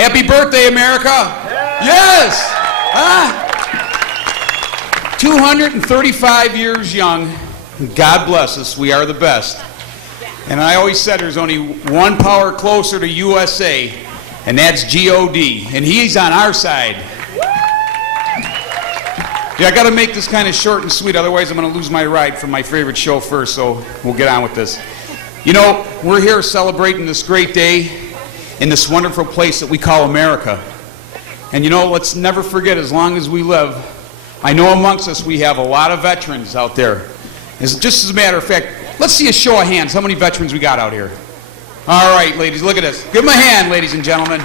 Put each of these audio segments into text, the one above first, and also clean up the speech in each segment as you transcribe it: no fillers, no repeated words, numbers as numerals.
Happy birthday, America! Yes! 235 years young. God bless us. We are the best. And I always said there's only one power closer to USA, and that's G-O-D. And he's on our side. Yeah, I got to make this kind of short and sweet, otherwise I'm going to lose my ride from my favorite show first, so we'll get on with this. You know, we're here celebrating this great day in this wonderful place that we call America. And you know, let's never forget, as long as we live, I know amongst us we have a lot of veterans out there. Just as a matter of fact, let's see a show of hands. How many veterans we got out here? All right, ladies, look at this. Give them a hand, ladies and gentlemen.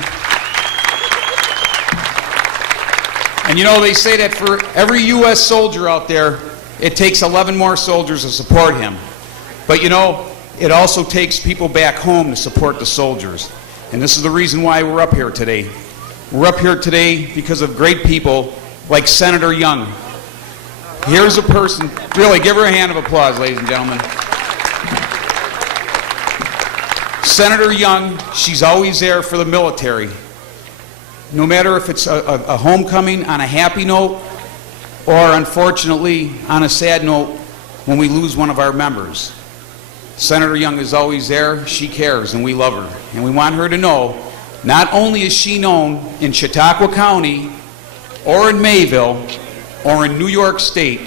And you know, they say that for every U.S. soldier out there, it takes 11 more soldiers to support him. But you know, it also takes people back home to support the soldiers. And this is the reason why we're up here today. We're up here today because of great people like Senator Young. Here's a person, really, give her a hand of applause, ladies and gentlemen. Senator Young, she's always there for the military. No matter if it's a homecoming on a happy note or, unfortunately, on a sad note when we lose one of our members. Senator Young is always there. She cares, and we love her. And we want her to know, not only is she known in Chautauqua County or in Mayville or in New York State,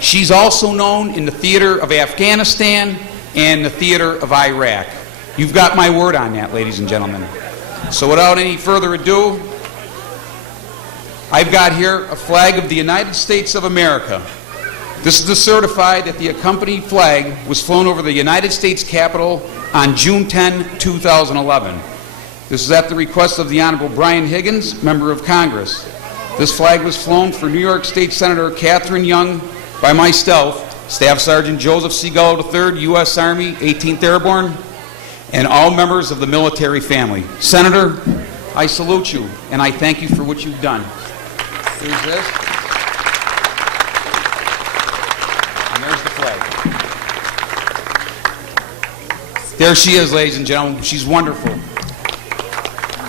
she's also known in the theater of Afghanistan and the theater of Iraq. You've got my word on that, ladies and gentlemen. So without any further ado, I've got here a flag of the United States of America. This is to certify that the accompanying flag was flown over the United States Capitol on June 10, 2011. This is at the request of the Honorable Brian Higgins, Member of Congress. This flag was flown for New York State Senator Catherine Young by myself, Staff Sergeant Joseph C. Gullo III, U.S. Army, 18th Airborne, and all members of the military family. Senator, I salute you, and I thank you for what you've done. Here's this. And there's the flag. There she is, ladies and gentlemen. She's wonderful.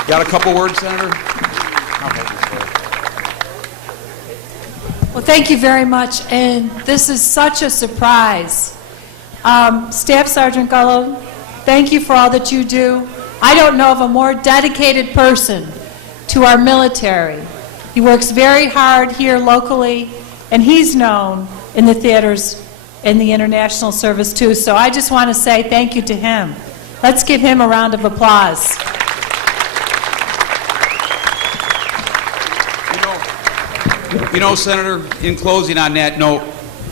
Got a couple words, Senator? Well, thank you very much, and this is such a surprise. Staff Sergeant Gullo, thank you for all that you do. I don't know of a more dedicated person to our military. He works very hard here locally, and he's known in the theaters in the international service too. So I just want to say thank you to him. Let's give him a round of applause. You know, Senator, in closing on that note,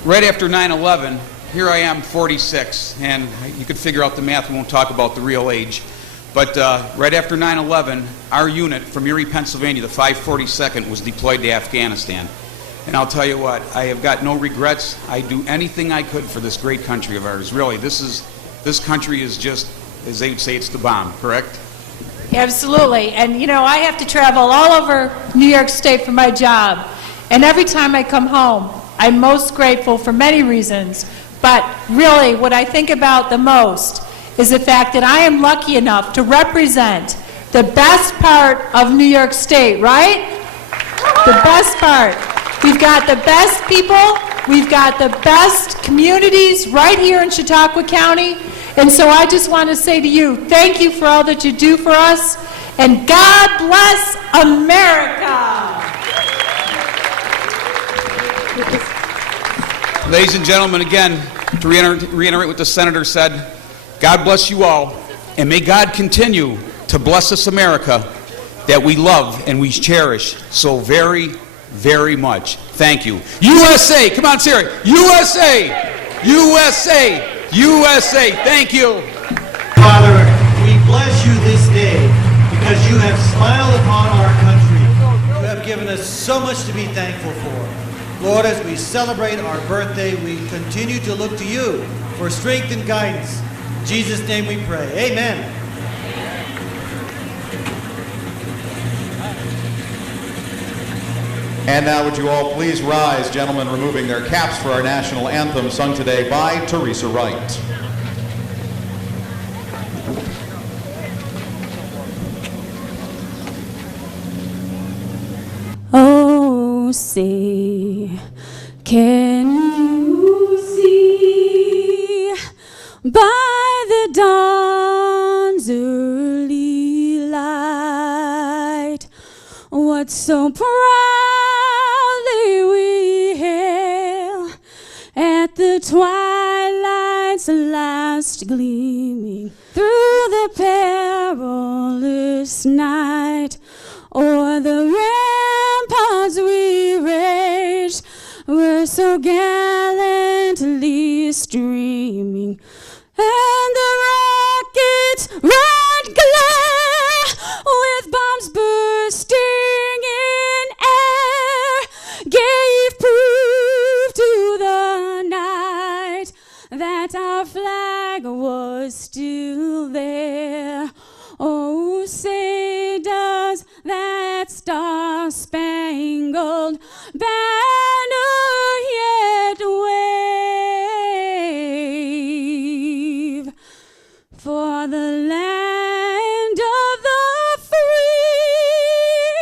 right after 9/11, here I am, 46, and you could figure out the math. We won't talk about the real age. But right after 9/11, our unit from Erie, Pennsylvania, the 542nd, was deployed to Afghanistan. And I'll tell you what, I have got no regrets. I do anything I could for this great country of ours. Really, this country is just, as they would say, it's the bomb, correct? Absolutely. And you know, I have to travel all over New York State for my job. And every time I come home, I'm most grateful for many reasons. But really, what I think about the most is the fact that I am lucky enough to represent the best part of New York State, right? The best part. We've got the best people, we've got the best communities right here in Chautauqua County, and so I just want to say to you, thank you for all that you do for us, and God bless America! Ladies and gentlemen, again, to reiterate what the Senator said, God bless you all, and may God continue to bless this America that we love and we cherish so very, very much. Thank you. USA! Come on, Sarah. USA! USA! USA! Thank you. Father, we bless you this day because you have smiled upon our country. You have given us so much to be thankful for. Lord, as we celebrate our birthday, we continue to look to you for strength and guidance. In Jesus' name we pray. Amen. And now would you all please rise, gentlemen, removing their caps for our national anthem sung today by Teresa Wright. say, can you see by the dawn's early light what so proudly we hail at the twilight's last gleaming through the perilous night? O'er the ramparts we raged, were so gallantly streaming, and the rockets' red glare, with bombs bursting in air, gave proof to the night that our flag was still there. Oh, say does that star-spangled banner yet wave for the land of the free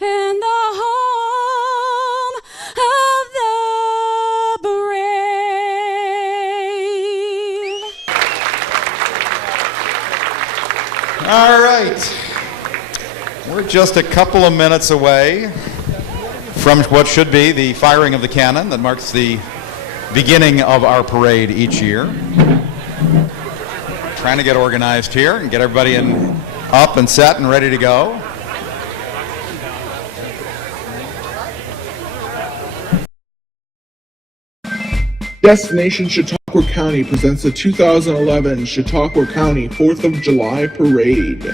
and the home of the brave? All right. We're just a couple of minutes away from what should be the firing of the cannon that marks the beginning of our parade each year. Trying to get organized here and get everybody up and set and ready to go. Destination Chautauqua County presents the 2011 Chautauqua County 4th of July Parade.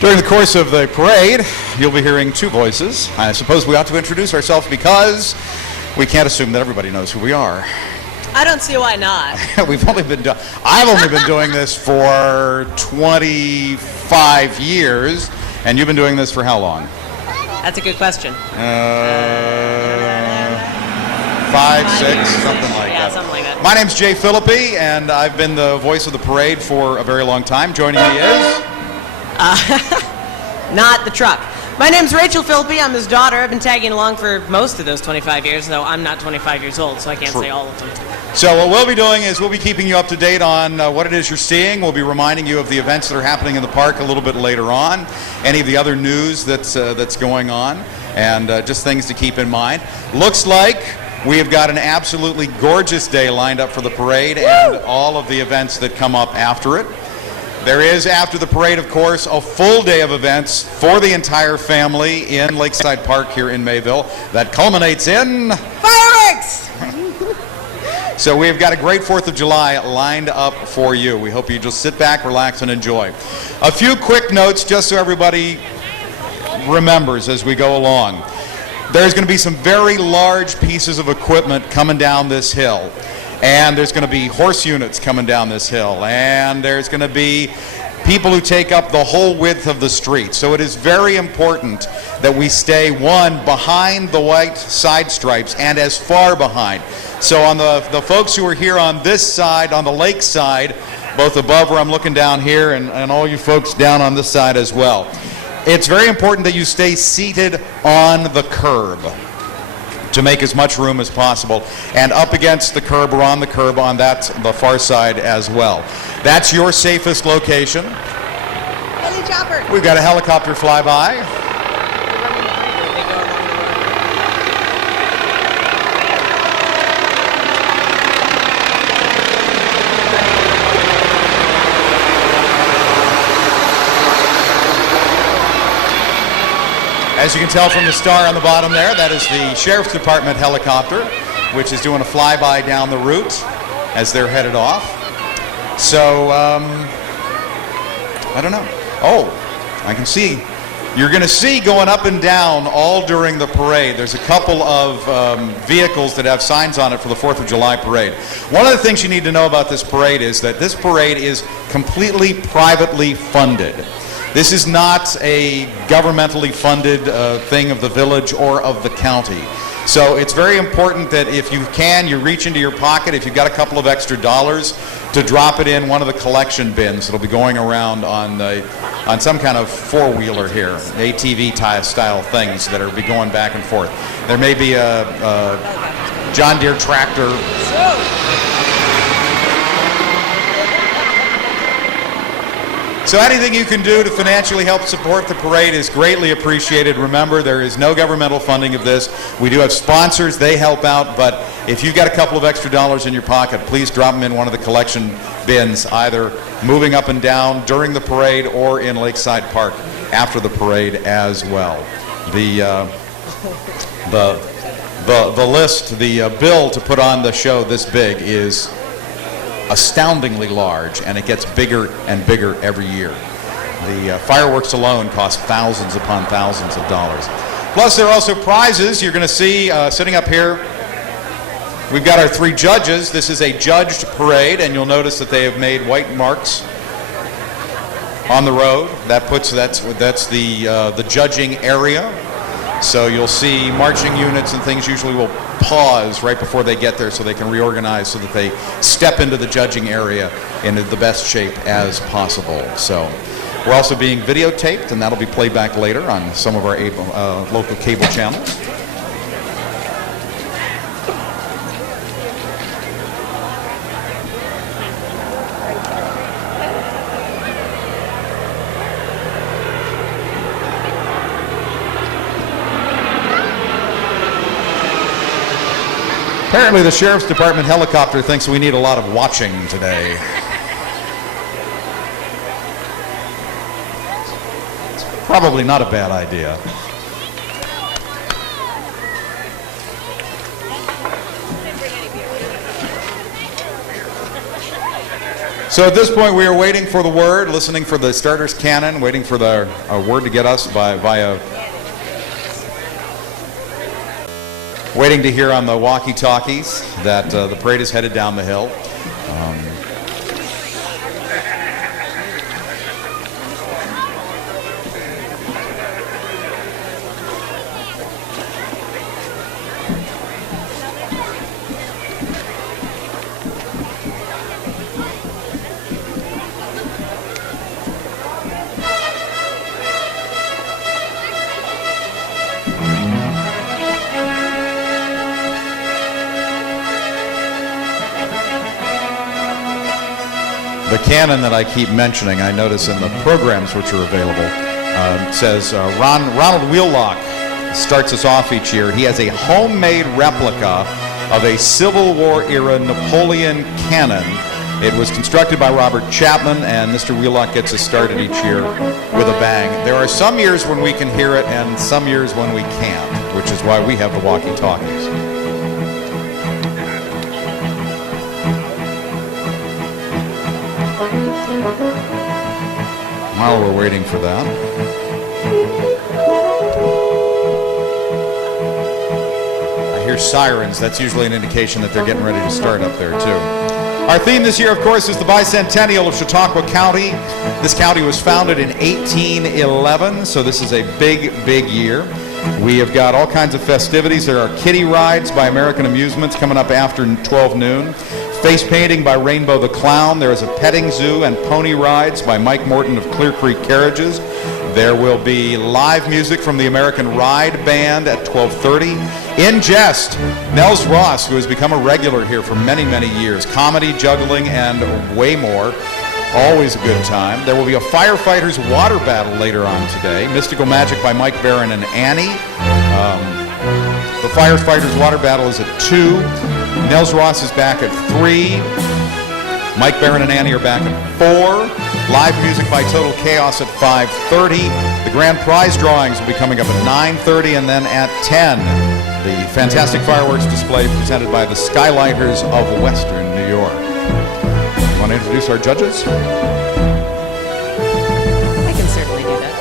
During the course of the parade, you'll be hearing two voices. I suppose we ought to introduce ourselves because we can't assume that everybody knows who we are. I don't see why not. I've only been doing this for 25 years, and you've been doing this for how long? That's a good question. 5, 6, something like that. Yeah, something like that. My name's Jay Philippi, and I've been the voice of the parade for a very long time. Joining me is... Not the truck. My name's Rachel Philippi. I'm his daughter. I've been tagging along for most of those 25 years, though I'm not 25 years old, so I can't say all of them. So what we'll be doing is we'll be keeping you up to date on what it is you're seeing. We'll be reminding you of the events that are happening in the park a little bit later on, any of the other news that's going on, and just things to keep in mind. Looks like we have got an absolutely gorgeous day lined up for the parade and all of the events that come up after it. There is, after the parade, of course, a full day of events for the entire family in Lakeside Park here in Mayville that culminates in... Fireworks! So we've got a great 4th of July lined up for you. We hope you just sit back, relax, and enjoy. A few quick notes just so everybody remembers as we go along. There's going to be some very large pieces of equipment coming down this hill. And there's going to be horse units coming down this hill. And there's going to be people who take up the whole width of the street. So it is very important that we stay, one, behind the white side stripes and as far behind. So on the folks who are here on this side, on the lake side, both above where I'm looking down here and all you folks down on this side as well, it's very important that you stay seated on the curb to make as much room as possible, and up against the curb or on the curb on the far side as well. That's your safest location. Heli chopper. We've got a helicopter flyby. As you can tell from the star on the bottom there, that is the Sheriff's Department helicopter, which is doing a flyby down the route as they're headed off. So, I don't know. Oh, I can see. You're going to see going up and down all during the parade. There's a couple of vehicles that have signs on it for the 4th of July parade. One of the things you need to know about this parade is that this parade is completely privately funded. This is not a governmentally funded thing of the village or of the county. So it's very important that if you can, you reach into your pocket, if you've got a couple of extra dollars, to drop it in one of the collection bins that'll be going around on some kind of four-wheeler here, ATV style things that will be going back and forth. There may be a John Deere tractor. So anything you can do to financially help support the parade is greatly appreciated. Remember, there is no governmental funding of this. We do have sponsors, they help out, but if you've got a couple of extra dollars in your pocket, please drop them in one of the collection bins, either moving up and down during the parade or in Lakeside Park after the parade as well. The list, the bill to put on the show this big is astoundingly large, and it gets bigger and bigger every year. The fireworks alone cost thousands upon thousands of dollars. Plus, there are also prizes. You're going to see sitting up here, we've got our 3 judges. This is a judged parade, and you'll notice that they have made white marks on the road. That's the judging area. So you'll see marching units and things usually will pause right before they get there so they can reorganize so that they step into the judging area in the best shape as possible. So we're also being videotaped, and that'll be played back later on some of our local cable channels. Apparently the Sheriff's Department helicopter thinks we need a lot of watching today. Probably not a bad idea. So at this point we are waiting for the word, listening for the starter's cannon, waiting for the word to get us via waiting to hear on the walkie-talkies that the parade is headed down the hill. The cannon that I keep mentioning, I notice in the programs which are available, says Ronald Wheelock starts us off each year. He has a homemade replica of a Civil War era Napoleon cannon. It was constructed by Robert Chapman, and Mr. Wheelock gets us started each year with a bang. There are some years when we can hear it and some years when we can't, which is why we have the walkie-talkies. While we're waiting for that, I hear sirens. That's usually an indication that they're getting ready to start up there too. Our theme this year, of course, is the bicentennial of Chautauqua County. This county was founded in 1811, so this is a big, big year. We have got all kinds of festivities. There are kiddie rides by American Amusements coming up after 12 noon. Face painting by Rainbow the Clown. There is a petting zoo and pony rides by Mike Morton of Clear Creek Carriages. There will be live music from the American Ride Band at 12:30. In jest, Nels Ross, who has become a regular here for many, many years. Comedy, juggling, and way more. Always a good time. There will be a firefighters water battle later on today. Mystical Magic by Mike Barron and Annie. The firefighters water battle is at 2. Nels Ross is back at 3. Mike Barron and Annie are back at 4. Live music by Total Chaos at 5:30. The grand prize drawings will be coming up at 9:30 and then at 10. The fantastic fireworks display presented by the Skylighters of Western New York. You want to introduce our judges? I can certainly do that.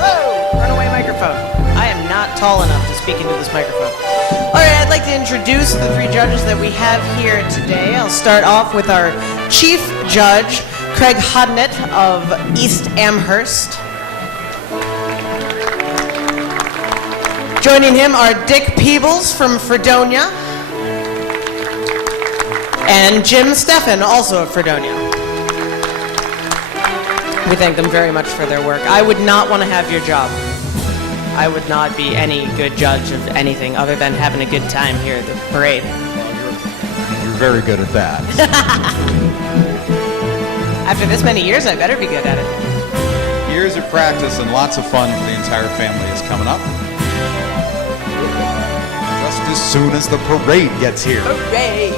Whoa! Runaway microphone. I am not tall enough to speak into this microphone. All right, I'd like to introduce the three judges that we have here today. I'll start off with our chief judge, Craig Hodnett of East Amherst. Joining him are Dick Peebles from Fredonia and Jim Steffen, also of Fredonia. We thank them very much for their work. I would not want to have your job. I would not be any good judge of anything other than having a good time here at the parade. You're very good at that. After this many years, I better be good at it. Years of practice and lots of fun for the entire family is coming up. Just as soon as the parade gets here. Hooray!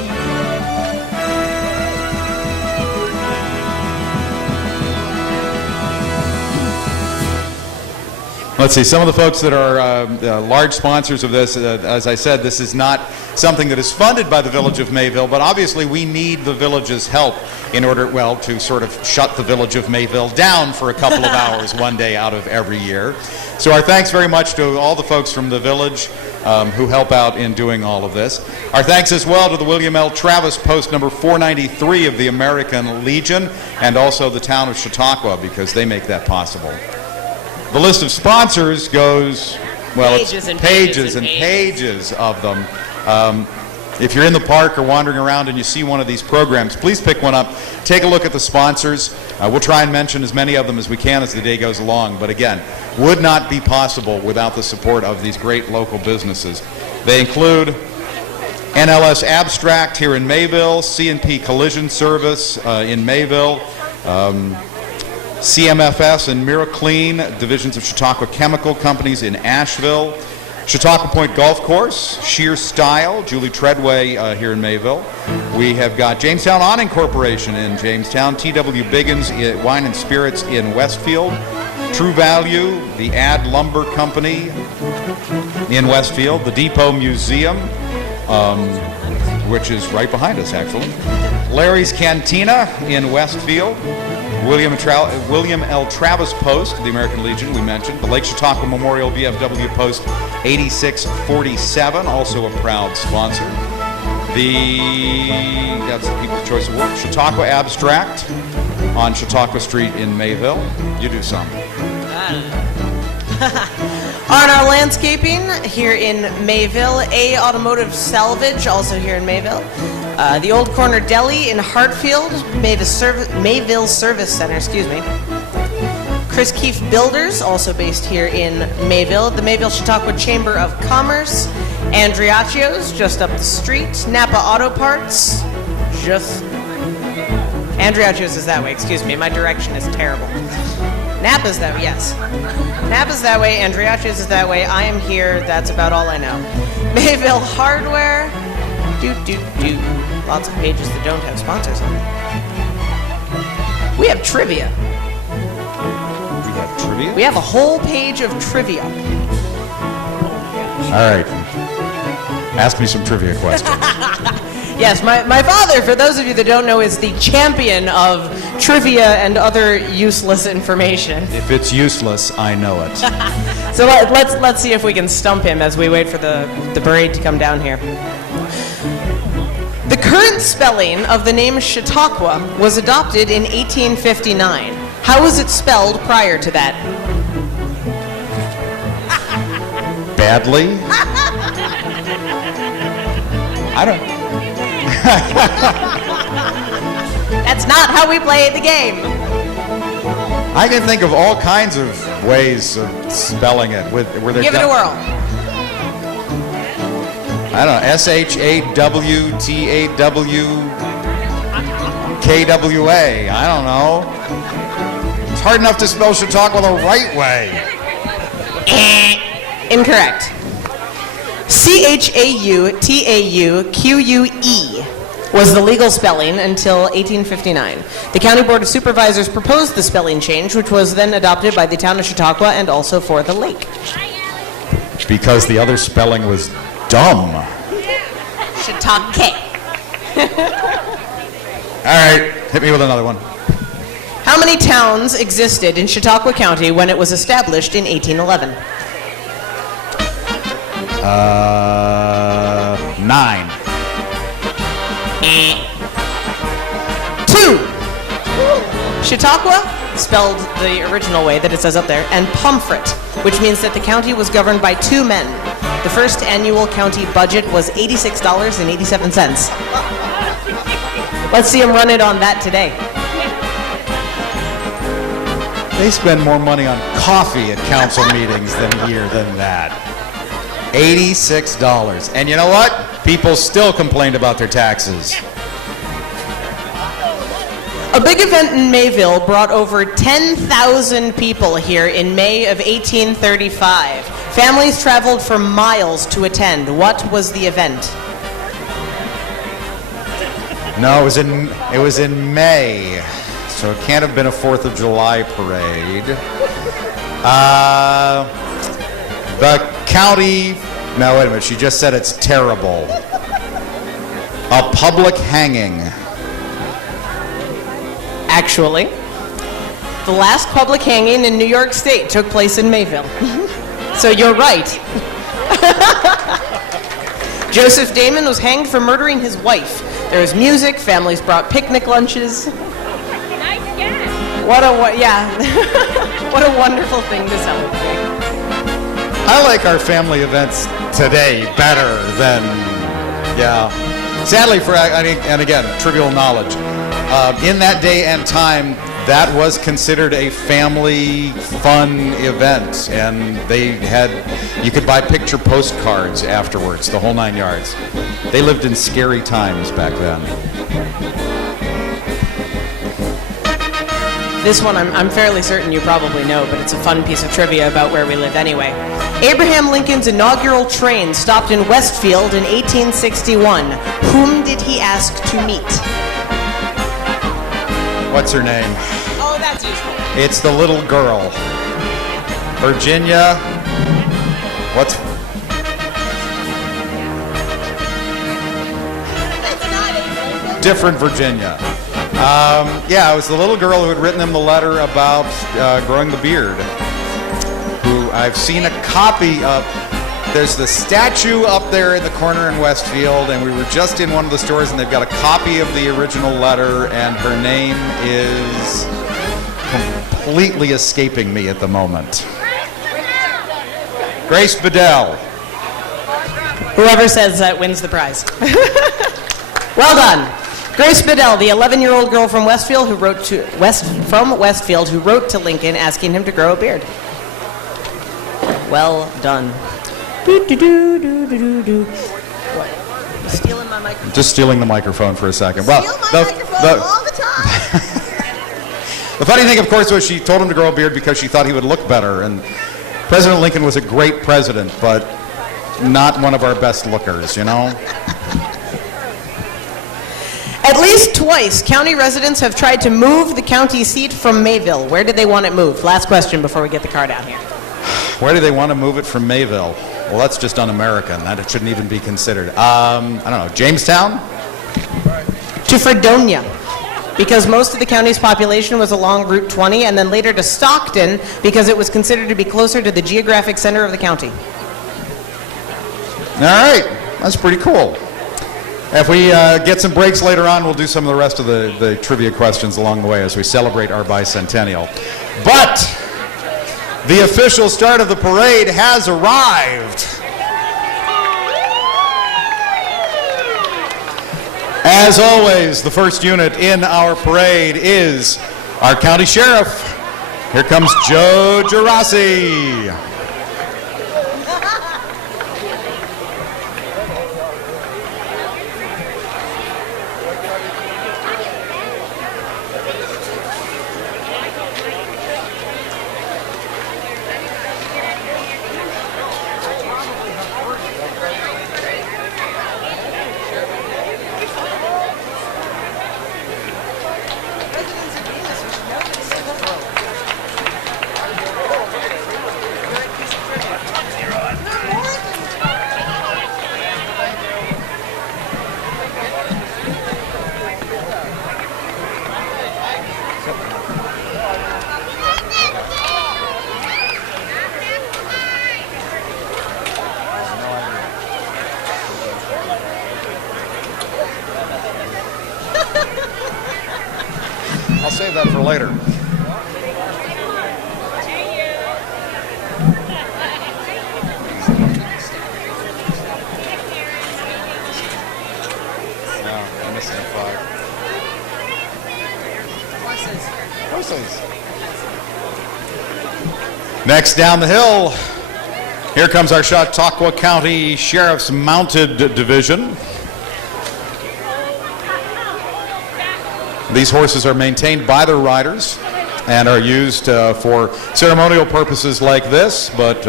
Let's see, some of the folks that are large sponsors of this, as I said, this is not something that is funded by the Village of Mayville, but obviously we need the village's help in order, well, to sort of shut the Village of Mayville down for a couple of hours one day out of every year. So our thanks very much to all the folks from the village who help out in doing all of this. Our thanks as well to the William L. Travis Post number 493 of the American Legion, and also the town of Chautauqua, because they make that possible. The list of sponsors goes, well, Pages and pages pages and and pages of them. If you're in the park or wandering around and you see one of these programs, please pick one up. Take a look at the sponsors. We'll try and mention as many of them as we can as the day goes along. But again, would not be possible without the support of these great local businesses. They include NLS Abstract here in Mayville, C&P Collision Service in Mayville, CMFS and Miraclean, divisions of Chautauqua Chemical Companies in Asheville, Chautauqua Point Golf Course, Sheer Style, Julie Treadway here in Mayville. We have got Jamestown Awning Corporation in Jamestown, T.W. Biggins Wine and Spirits in Westfield, True Value, the Ad Lumber Company in Westfield, the Depot Museum, which is right behind us actually, Larry's Cantina in Westfield, William L. Travis Post, the American Legion we mentioned, the Lake Chautauqua Memorial VFW Post 8647, also a proud sponsor. That's the People's Choice Award. Chautauqua Abstract on Chautauqua Street in Mayville. You do some. R&R Landscaping here in Mayville, A Automotive Salvage also here in Mayville, the Old Corner Deli in Hartfield, Mayville Service Center, Chris Keefe Builders, also based here in Mayville, the Mayville Chautauqua Chamber of Commerce, Andriacchio's just up the street, Napa Auto Parts, Andriacchio's is that way, excuse me, my direction is terrible. Napa's that way, yes. Napa's that way, Andriacchio's is that way, I am here, that's about all I know. Mayville Hardware, lots of pages that don't have sponsors on them. We have trivia. We have trivia? We have a whole page of trivia. All right. Ask me some trivia questions. Yes, my father, for those of you that don't know, is the champion of trivia and other useless information. If it's useless, I know it. So let's see if we can stump him as we wait for the parade to come down here. The current spelling of the name Chautauqua was adopted in 1859. How was it spelled prior to that? Badly? I don't... That's not how we play the game. I can think of all kinds of ways of spelling it. Where they're Give it a whirl. I don't know, SHAWTAWKWA. I don't know. It's hard enough to spell Chautauqua the right way. Incorrect. CHAUTAUQUE. was the legal spelling until 1859. The County Board of Supervisors proposed the spelling change, which was then adopted by the town of Chautauqua and also for the lake. Because the other spelling was dumb. Chautauqua. All right, hit me with another one. How many towns existed in Chautauqua County when it was established in 1811? 9. 2. Chautauqua, spelled the original way that it says up there, and Pomfret, which means that the county was governed by 2 men. The first annual county budget was $86.87. Let's see them run it on that today. They spend more money on coffee at council meetings than that. $86. And you know what? People still complained about their taxes. A big event in Mayville brought over 10,000 people here in May of 1835. Families traveled for miles to attend. What was the event? No, it was in May, so it can't have been a 4th of July parade. The county, no, wait a minute, she just said it's terrible. A public hanging. Actually, the last public hanging in New York State took place in Mayville. So you're right. Joseph Damon was hanged for murdering his wife. There was music, families brought picnic lunches. Nice guess. What a wonderful thing to celebrate. I like our family events today better than, yeah. Sadly, and again, trivial knowledge. In that day and time, that was considered a family fun event, and you could buy picture postcards afterwards, the whole 9 yards. They lived in scary times back then. This one I'm fairly certain you probably know, but it's a fun piece of trivia about where we live anyway. Abraham Lincoln's inaugural train stopped in Westfield in 1861. Whom did he ask to meet? What's her name? Oh, that's useful. It's the little girl. Virginia. What's... Different Virginia. Yeah, it was the little girl who had written him the letter about growing the beard. Who I've seen a copy of. There's the statue up there in the corner in Westfield, and we were just in one of the stores, and they've got a copy of the original letter, and her name is completely escaping me at the moment. Grace Bedell. Whoever says that wins the prize. Well done. Grace Bedell, the 11-year-old girl from Westfield who wrote to Lincoln asking him to grow a beard. Well done. What? Stealing my microphone? Just stealing the microphone for a second. Steal my microphone all the time. The funny thing, of course, was she told him to grow a beard because she thought he would look better. And President Lincoln was a great president, but not one of our best lookers, you know? At least twice, county residents have tried to move the county seat from Mayville. Where did they want it moved? Last question before we get the car down here. Where do they want to move it from Mayville? Well, that's just un-American. That shouldn't even be considered. I don't know, Jamestown? To Fredonia, because most of the county's population was along Route 20, and then later to Stockton, because it was considered to be closer to the geographic center of the county. All right, that's pretty cool. If we get some breaks later on, we'll do some of the rest of the trivia questions along the way as we celebrate our bicentennial. But the official start of the parade has arrived. As always, the first unit in our parade is our county sheriff. Here comes Joe Gerasi. save that for later. No, I'm missing a flag. Horses. Next down the hill, here comes our Chautauqua County Sheriff's Mounted Division. These horses are maintained by their riders and are used for ceremonial purposes like this, but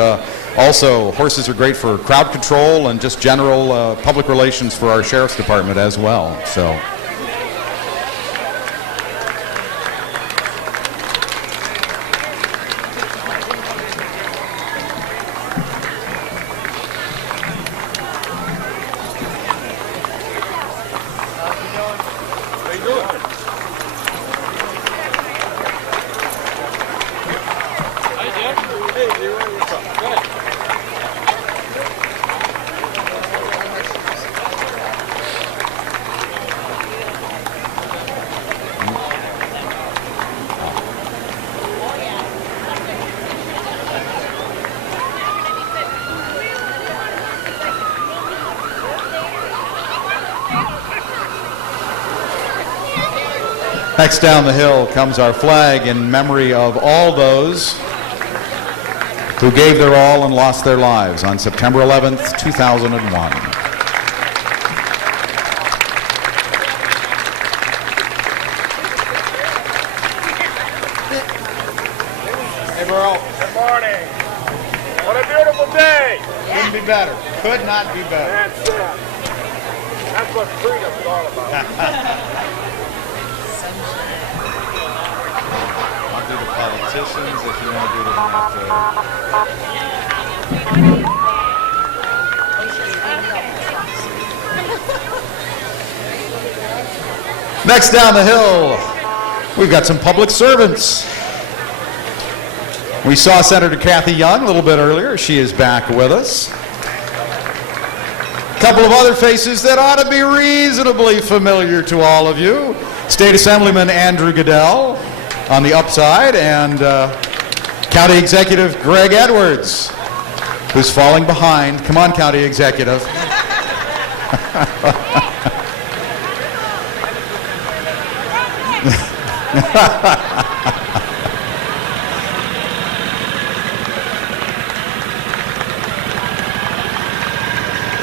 also horses are great for crowd control and just general public relations for our Sheriff's Department as well. So. Next down the hill comes our flag in memory of all those who gave their all and lost their lives on September 11th, 2001. Hey, Burl. Good morning. What a beautiful day. Couldn't be better. Could not be better. That's it. That's what freedom's all about. I'll do the politicians if you want to do the Next down the hill, we've got some public servants. We saw Senator Kathy Young a little bit earlier. She is back with us. A couple of other faces that ought to be reasonably familiar to all of you. State Assemblyman Andrew Goodell on the upside, and County Executive Greg Edwards, who's falling behind. Come on, County Executive.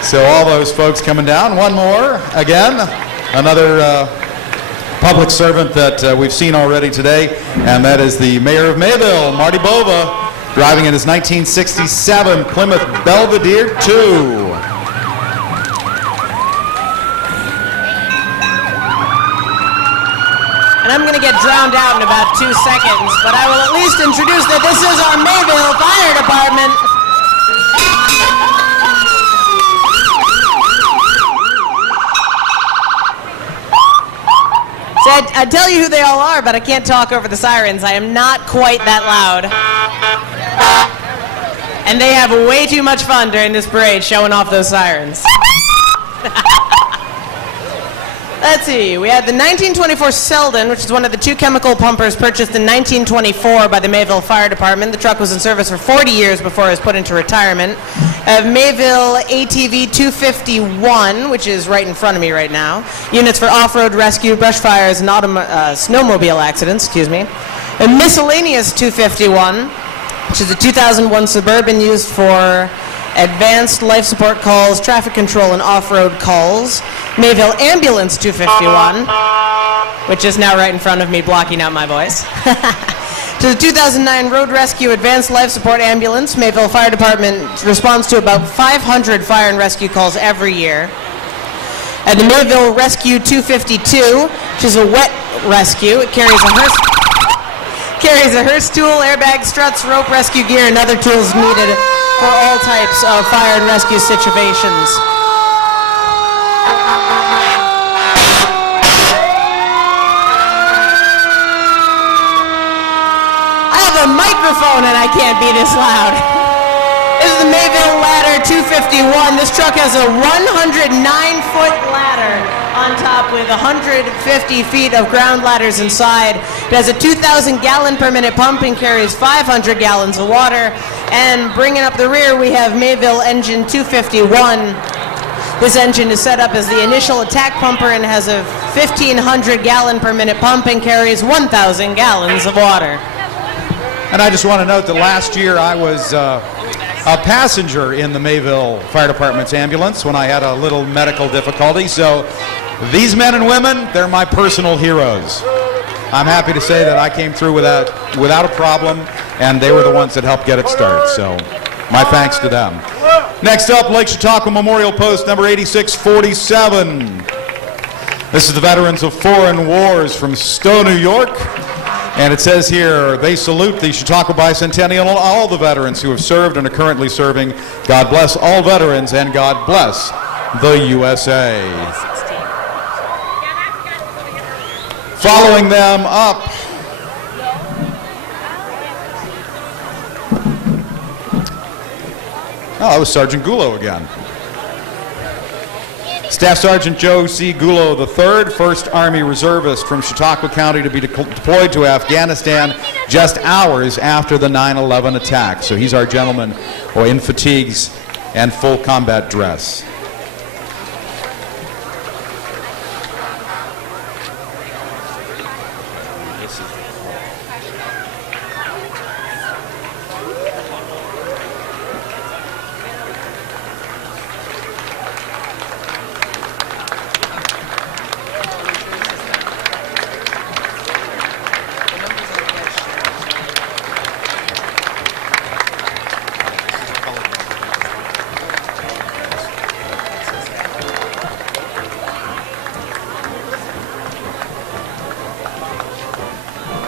So all those folks coming down. One more, again, another public servant that we've seen already today, and that is the Mayor of Mayville, Marty Bova, driving in his 1967 Plymouth Belvedere 2. And I'm going to get drowned out in about 2 seconds, but I will at least introduce that this is our Mayville Fire Department. So I tell you who they all are, but I can't talk over the sirens. I am not quite that loud. And they have way too much fun during this parade showing off those sirens. Let's see, we had the 1924 Selden, which is one of the two chemical pumpers purchased in 1924 by the Mayville Fire Department. The truck was in service for 40 years before it was put into retirement. Mayville ATV 251, which is right in front of me right now. Units for off-road rescue, brush fires, and snowmobile accidents, A miscellaneous 251, which is a 2001 Suburban used for advanced life support calls, traffic control, and off-road calls. Mayville Ambulance 251, which is now right in front of me, blocking out my voice. To the 2009 Road Rescue Advanced Life Support Ambulance, Mayville Fire Department responds to about 500 fire and rescue calls every year. And the Mayville Rescue 252, which is a wet rescue. It carries a hearse tool, airbag, struts, rope, rescue gear, and other tools needed for all types of fire and rescue situations. I have a microphone and I can't be this loud. This is the Mayville Ladder 251. This truck has a 109-foot ladder on top with 150 feet of ground ladders inside. It has a 2,000 gallon per minute pump and carries 500 gallons of water. And bringing up the rear, we have Mayville engine 251. This engine is set up as the initial attack pumper and has a 1,500 gallon per minute pump and carries 1,000 gallons of water. And I just want to note that last year I was a passenger in the Mayville Fire Department's ambulance when I had a little medical difficulty. So these men and women, they're my personal heroes. I'm happy to say that I came through without a problem, and they were the ones that helped get it started. So my thanks to them. Next up, Lake Chautauqua Memorial Post number 8647. This is the veterans of foreign wars from Stowe, New York. And it says here, they salute the Chautauqua Bicentennial and all the veterans who have served and are currently serving. God bless all veterans and God bless the USA. Following them up, oh, that was Sergeant Gulo again. Staff Sergeant Joe C. Gulo III, 1st Army Reservist from Chautauqua County to be deployed to Afghanistan just hours after the 9/11 attack. So he's our gentleman in fatigues and full combat dress.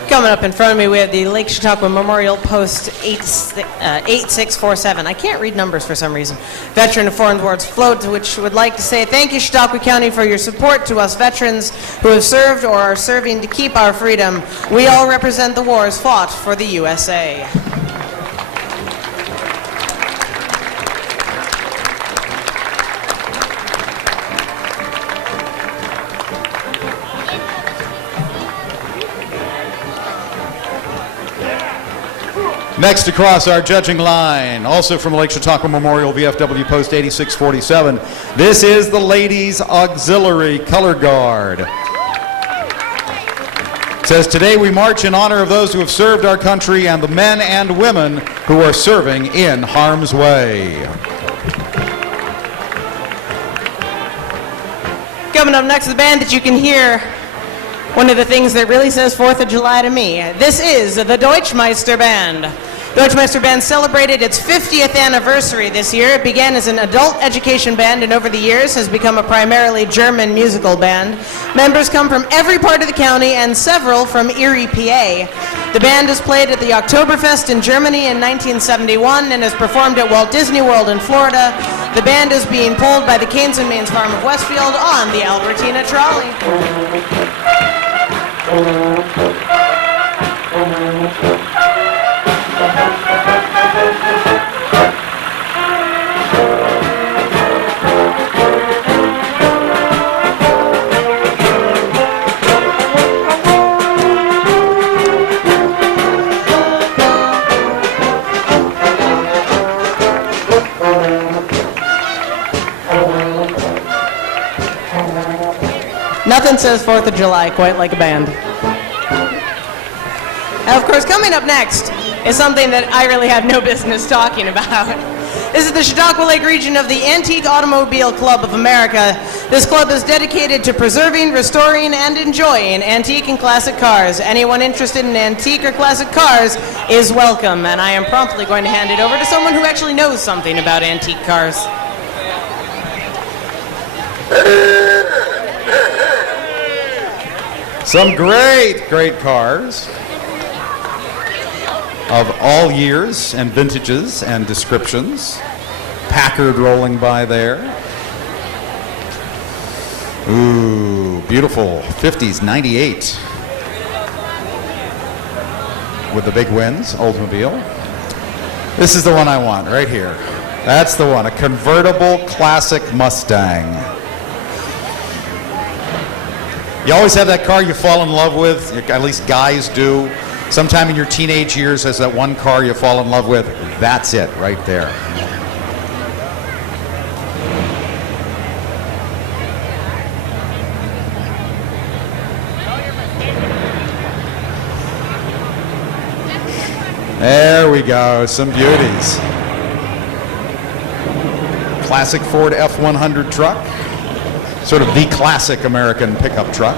Coming up in front of me, we have the Lake Chautauqua Memorial Post 8647. I can't read numbers for some reason. Veteran of Foreign Wars float, which would like to say thank you, Chautauqua County, for your support to us veterans who have served or are serving to keep our freedom. We all represent the wars fought for the USA. Next across our judging line, also from Lake Chautauqua Memorial, VFW Post 8647, this is the Ladies Auxiliary Color Guard. It says, today we march in honor of those who have served our country and the men and women who are serving in harm's way. Coming up next, the band that you can hear, one of the things that really says 4th of July to me. This is the Deutschmeister Band. Deutschmeister Band celebrated its 50th anniversary this year. It began as an adult education band and over the years has become a primarily German musical band. Members come from every part of the county and several from Erie, PA. The band has played at the Oktoberfest in Germany in 1971 and has performed at Walt Disney World in Florida. The band is being pulled by the Canes and Mains Farm of Westfield on the Albertina Trolley. Nothing says 4th of July quite like a band. Now, of course, coming up next is something that I really have no business talking about. This is the Chautauqua Lake region of the Antique Automobile Club of America. This club is dedicated to preserving, restoring, and enjoying antique and classic cars. Anyone interested in antique or classic cars is welcome, and I am promptly going to hand it over to someone who actually knows something about antique cars. Some great, great cars of all years and vintages and descriptions. Packard rolling by there. Ooh, beautiful 50s, 98. With the big wins, Oldsmobile. This is the one I want, right here. That's the one, a convertible classic Mustang. You always have that car you fall in love with, at least guys do. Sometime in your teenage years, there's that one car you fall in love with. That's it right there. There we go, some beauties. Classic Ford F-100 truck, sort of the classic American pickup truck,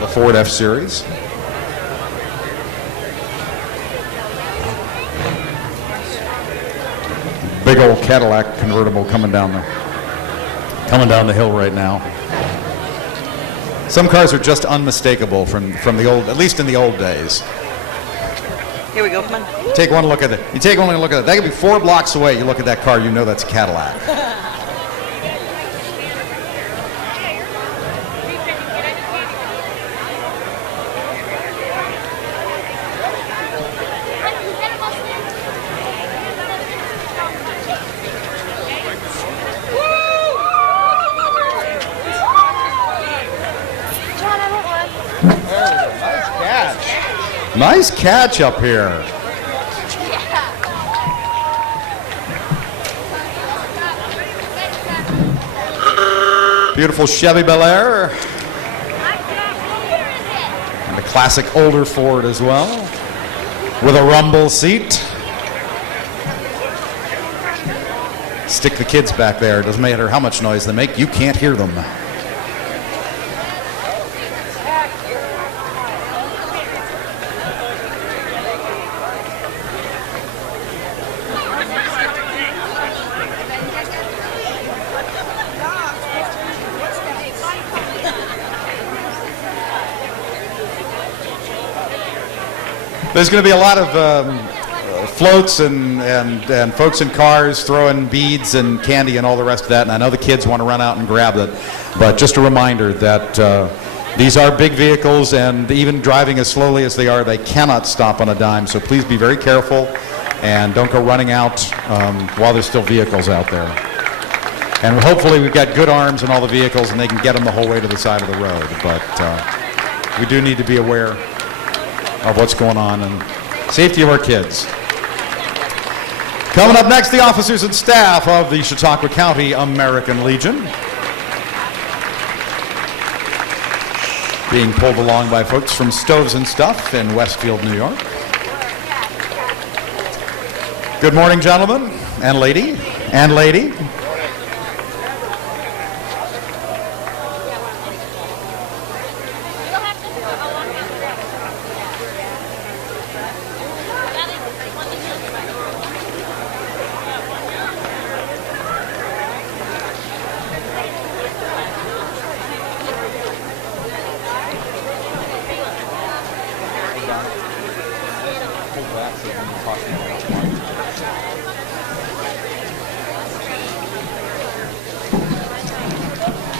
the Ford F-Series. Big old Cadillac convertible coming down the hill right now. Some cars are just unmistakable from the old, at least in the old days. Here we go, come on. Take one look at it. You take one look at it. That could be 4 blocks away. You look at that car, you know that's a Cadillac. Nice catch up here. Beautiful Chevy Bel Air. And a classic older Ford as well, with a rumble seat. Stick the kids back there. It doesn't matter how much noise they make, you can't hear them. There's going to be a lot of floats and folks in cars throwing beads and candy and all the rest of that, and I know the kids want to run out and grab it, but just a reminder that these are big vehicles, and even driving as slowly as they are, they cannot stop on a dime, so please be very careful and don't go running out while there's still vehicles out there. And hopefully we've got good arms in all the vehicles and they can get them the whole way to the side of the road, but we do need to be aware of what's going on and safety of our kids. Coming up next, the officers and staff of the Chautauqua County American Legion, being pulled along by folks from Stoves and Stuff in Westfield, New York. Good morning, gentlemen and lady.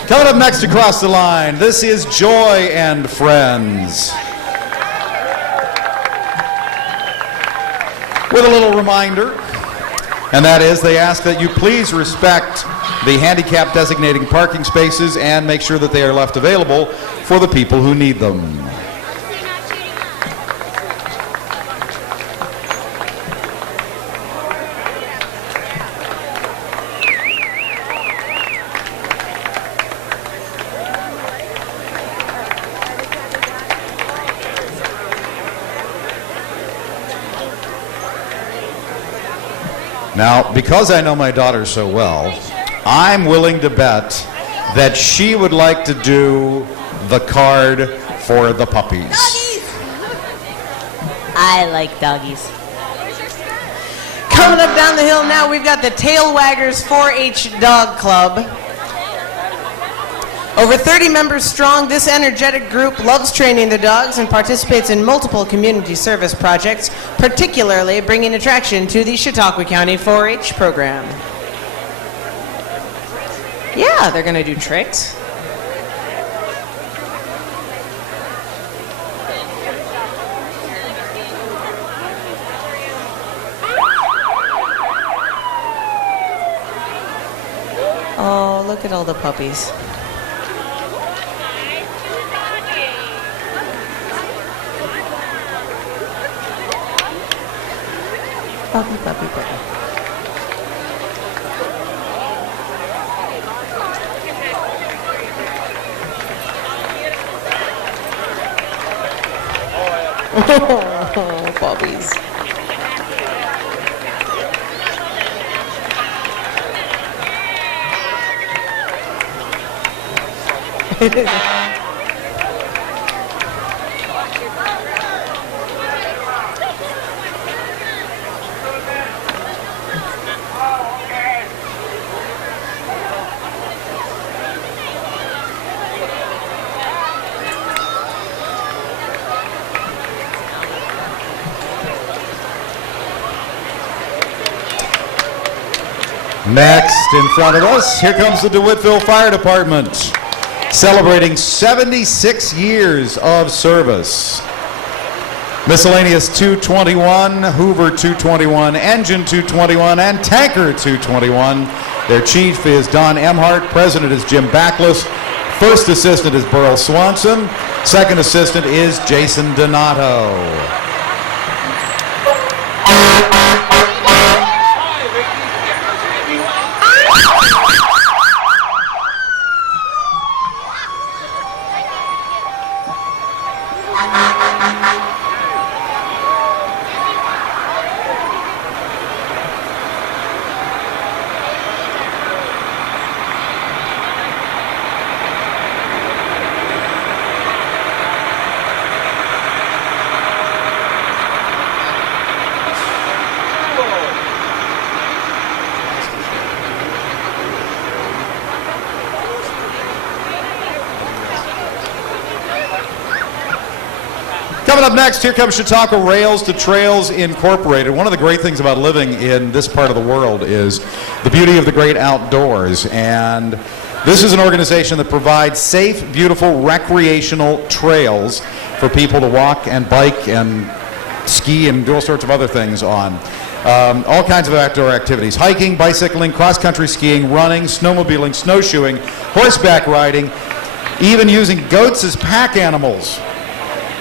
Coming up next across the line, this is Joy and Friends. With a little reminder, and that is they ask that you please respect the handicap designating parking spaces and make sure that they are left available for the people who need them. Now, because I know my daughter so well, I'm willing to bet that she would like to do the card for the puppies. Doggies! I like doggies. Coming up down the hill now, we've got the Tail Waggers 4-H Dog Club. Over 30 members strong, this energetic group loves training their dogs and participates in multiple community service projects, particularly bringing attraction to the Chautauqua County 4-H program. Yeah, they're going to do tricks. Oh, look at all the puppies. Puppy, puppy, puppy. Oh, puppies. Next, in front of us, here comes the DeWittville Fire Department, celebrating 76 years of service. Miscellaneous 221, Hoover 221, Engine 221, and Tanker 221. Their chief is Don Emhart, president is Jim Backless, first assistant is Burl Swanson, second assistant is Jason Donato. Coming up next, here comes Chautauqua Rails to Trails Incorporated. One of the great things about living in this part of the world is the beauty of the great outdoors. And this is an organization that provides safe, beautiful, recreational trails for people to walk and bike and ski and do all sorts of other things on. All kinds of outdoor activities: hiking, bicycling, cross-country skiing, running, snowmobiling, snowshoeing, horseback riding, even using goats as pack animals.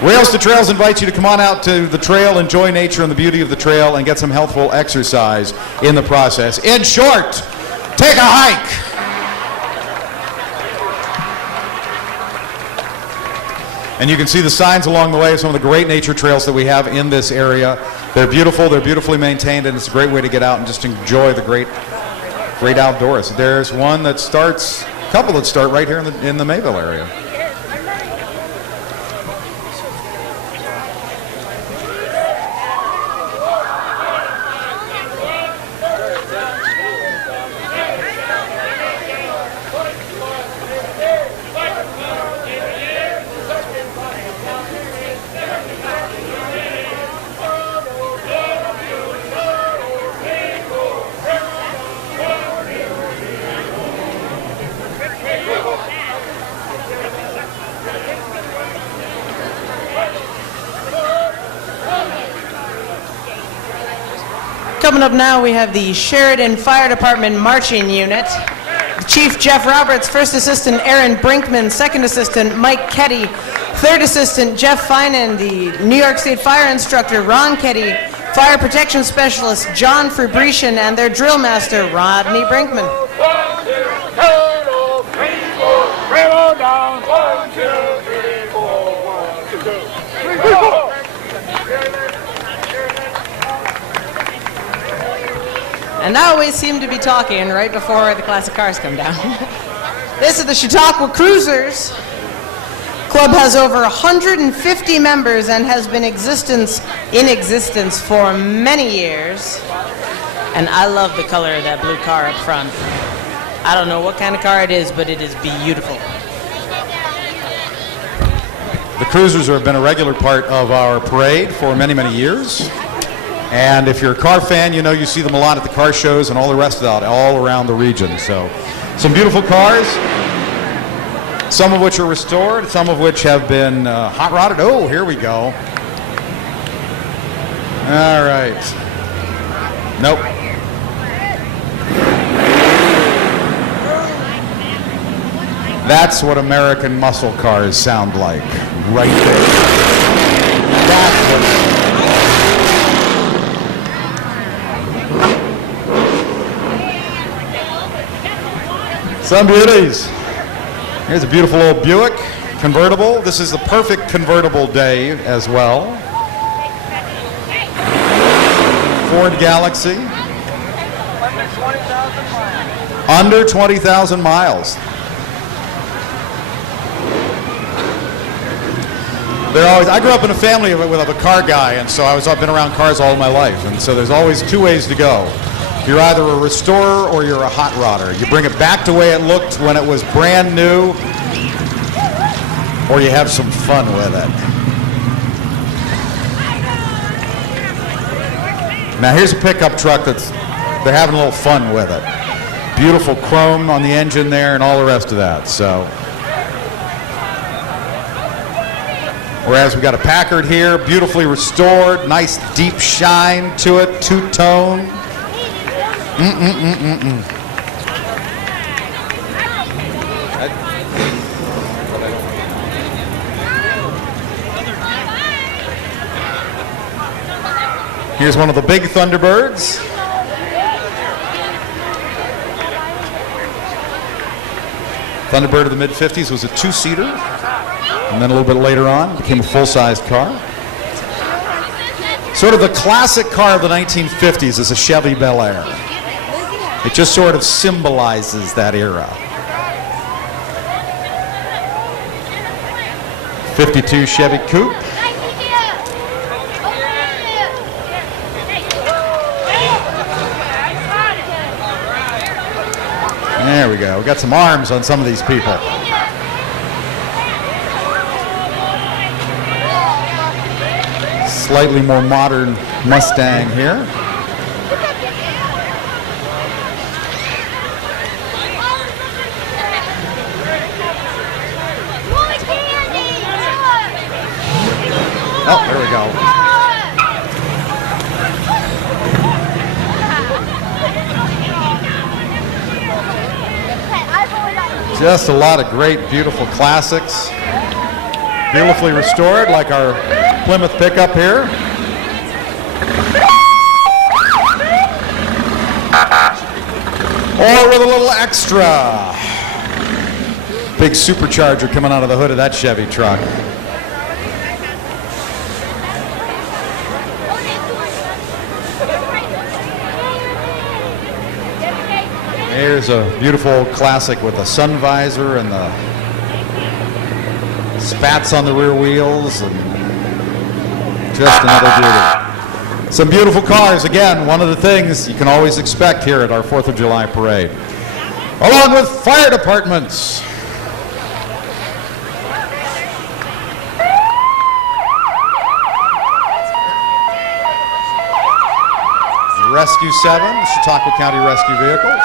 Rails to Trails invites you to come on out to the trail, enjoy nature and the beauty of the trail, and get some healthful exercise in the process. In short, take a hike. And you can see the signs along the way of some of the great nature trails that we have in this area. They're beautiful, they're beautifully maintained, and it's a great way to get out and just enjoy the great outdoors. There's one that starts, a couple that start right here in the Mayville area. Coming up now, we have the Sheridan Fire Department Marching Unit. Chief Jeff Roberts, First Assistant Aaron Brinkman, Second Assistant Mike Ketty, Third Assistant Jeff Finan, the New York State Fire Instructor Ron Ketty, Fire Protection Specialist John Fabrician, and their Drill Master Rodney Brinkman. 1, 2, turn off, 3, 4, rail down. 1, 2, 3, 4, 1, 2, 3, 4. And I always seem to be talking right before the classic cars come down. This is the Chautauqua Cruisers. Club has over 150 members and has been in existence for many years. And I love the color of that blue car up front. I don't know what kind of car it is, but it is beautiful. The Cruisers have been a regular part of our parade for many, many years. And if you're a car fan, you know you see them a lot at the car shows and all the rest of that, all around the region. So, some beautiful cars, some of which are restored, some of which have been hot rodded. Oh, here we go. All right. Nope. That's what American muscle cars sound like, right there. That's what. Some beauties. Here's a beautiful old Buick convertible. This is the perfect convertible day as well. Ford Galaxy. Under 20,000 miles. I grew up in a family with a car guy, and so I've been around cars all my life, and so there's always two ways to go. You're either a restorer or you're a hot rodder. You bring it back the way it looked when it was brand new, or you have some fun with it. Now here's a pickup truck they're having a little fun with it. Beautiful chrome on the engine there and all the rest of that. So, whereas we got a Packard here, beautifully restored, nice deep shine to it, two-tone. Here's one of the big Thunderbirds. Thunderbird of the mid-50s was a two-seater, and then a little bit later on it became a full-sized car. Sort of the classic car of the 1950s is a Chevy Bel Air. It just sort of symbolizes that era. 52 Chevy Coupe. There we go. We got some arms on some of these people. Slightly more modern Mustang here. Oh, there we go. Just a lot of great, beautiful classics. Beautifully restored, like our Plymouth pickup here. Or with a little extra. Big supercharger coming out of the hood of that Chevy truck. Here's a beautiful old classic with a sun visor and the spats on the rear wheels, and just another beauty. Some beautiful cars. Again, one of the things you can always expect here at our 4th of July parade. Along with fire departments. Rescue 7, Chautauqua County Rescue Vehicle.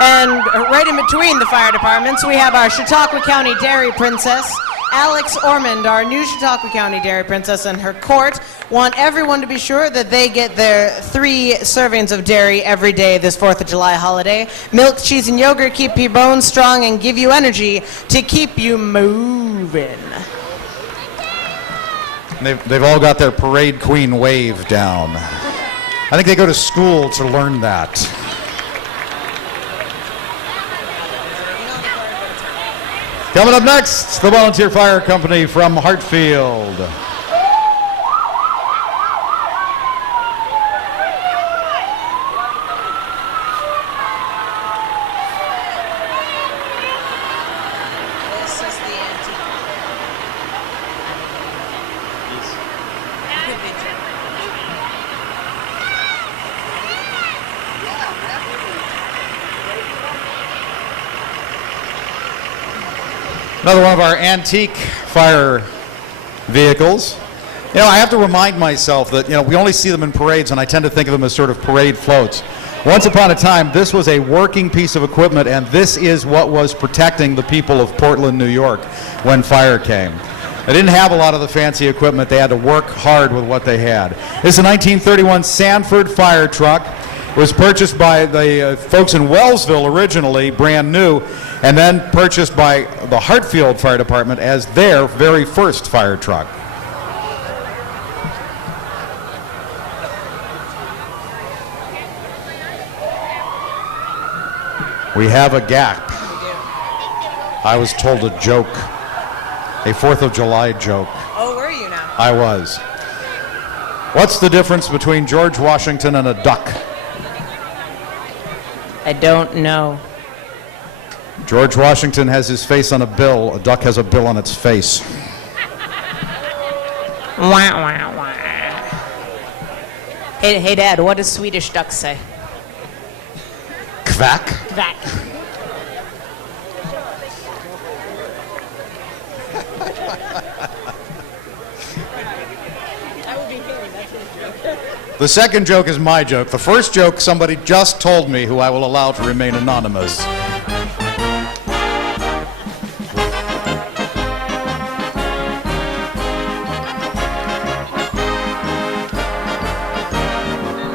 And right in between the fire departments, we have our Chautauqua County Dairy Princess, Alex Ormond, our new Chautauqua County Dairy Princess, and her court want everyone to be sure that they get their 3 servings of dairy every day this 4th of July holiday. Milk, cheese, and yogurt keep your bones strong and give you energy to keep you moving. They've all got their parade queen wave down. I think they go to school to learn that. Coming up next, the Volunteer Fire Company from Hartfield. This is the antique. Another one of our antique fire vehicles. You know, I have to remind myself that, we only see them in parades, and I tend to think of them as sort of parade floats. Once upon a time, this was a working piece of equipment, and this is what was protecting the people of Portland, New York, when fire came. They didn't have a lot of the fancy equipment. They had to work hard with what they had. This is a 1931 Sanford fire truck. It was purchased by the folks in Wellsville originally, brand new, and then purchased by the Hartfield Fire Department as their very first fire truck. We have a gap. I was told a joke, a 4th of July joke. Oh, were you now? I was. What's the difference between George Washington and a duck? I don't know. George Washington has his face on a bill. A duck has a bill on its face. Wah, wah, wah. Hey, Dad, what does Swedish ducks say? Quack. Quack. The second joke is my joke. The first joke somebody just told me, who I will allow to remain anonymous.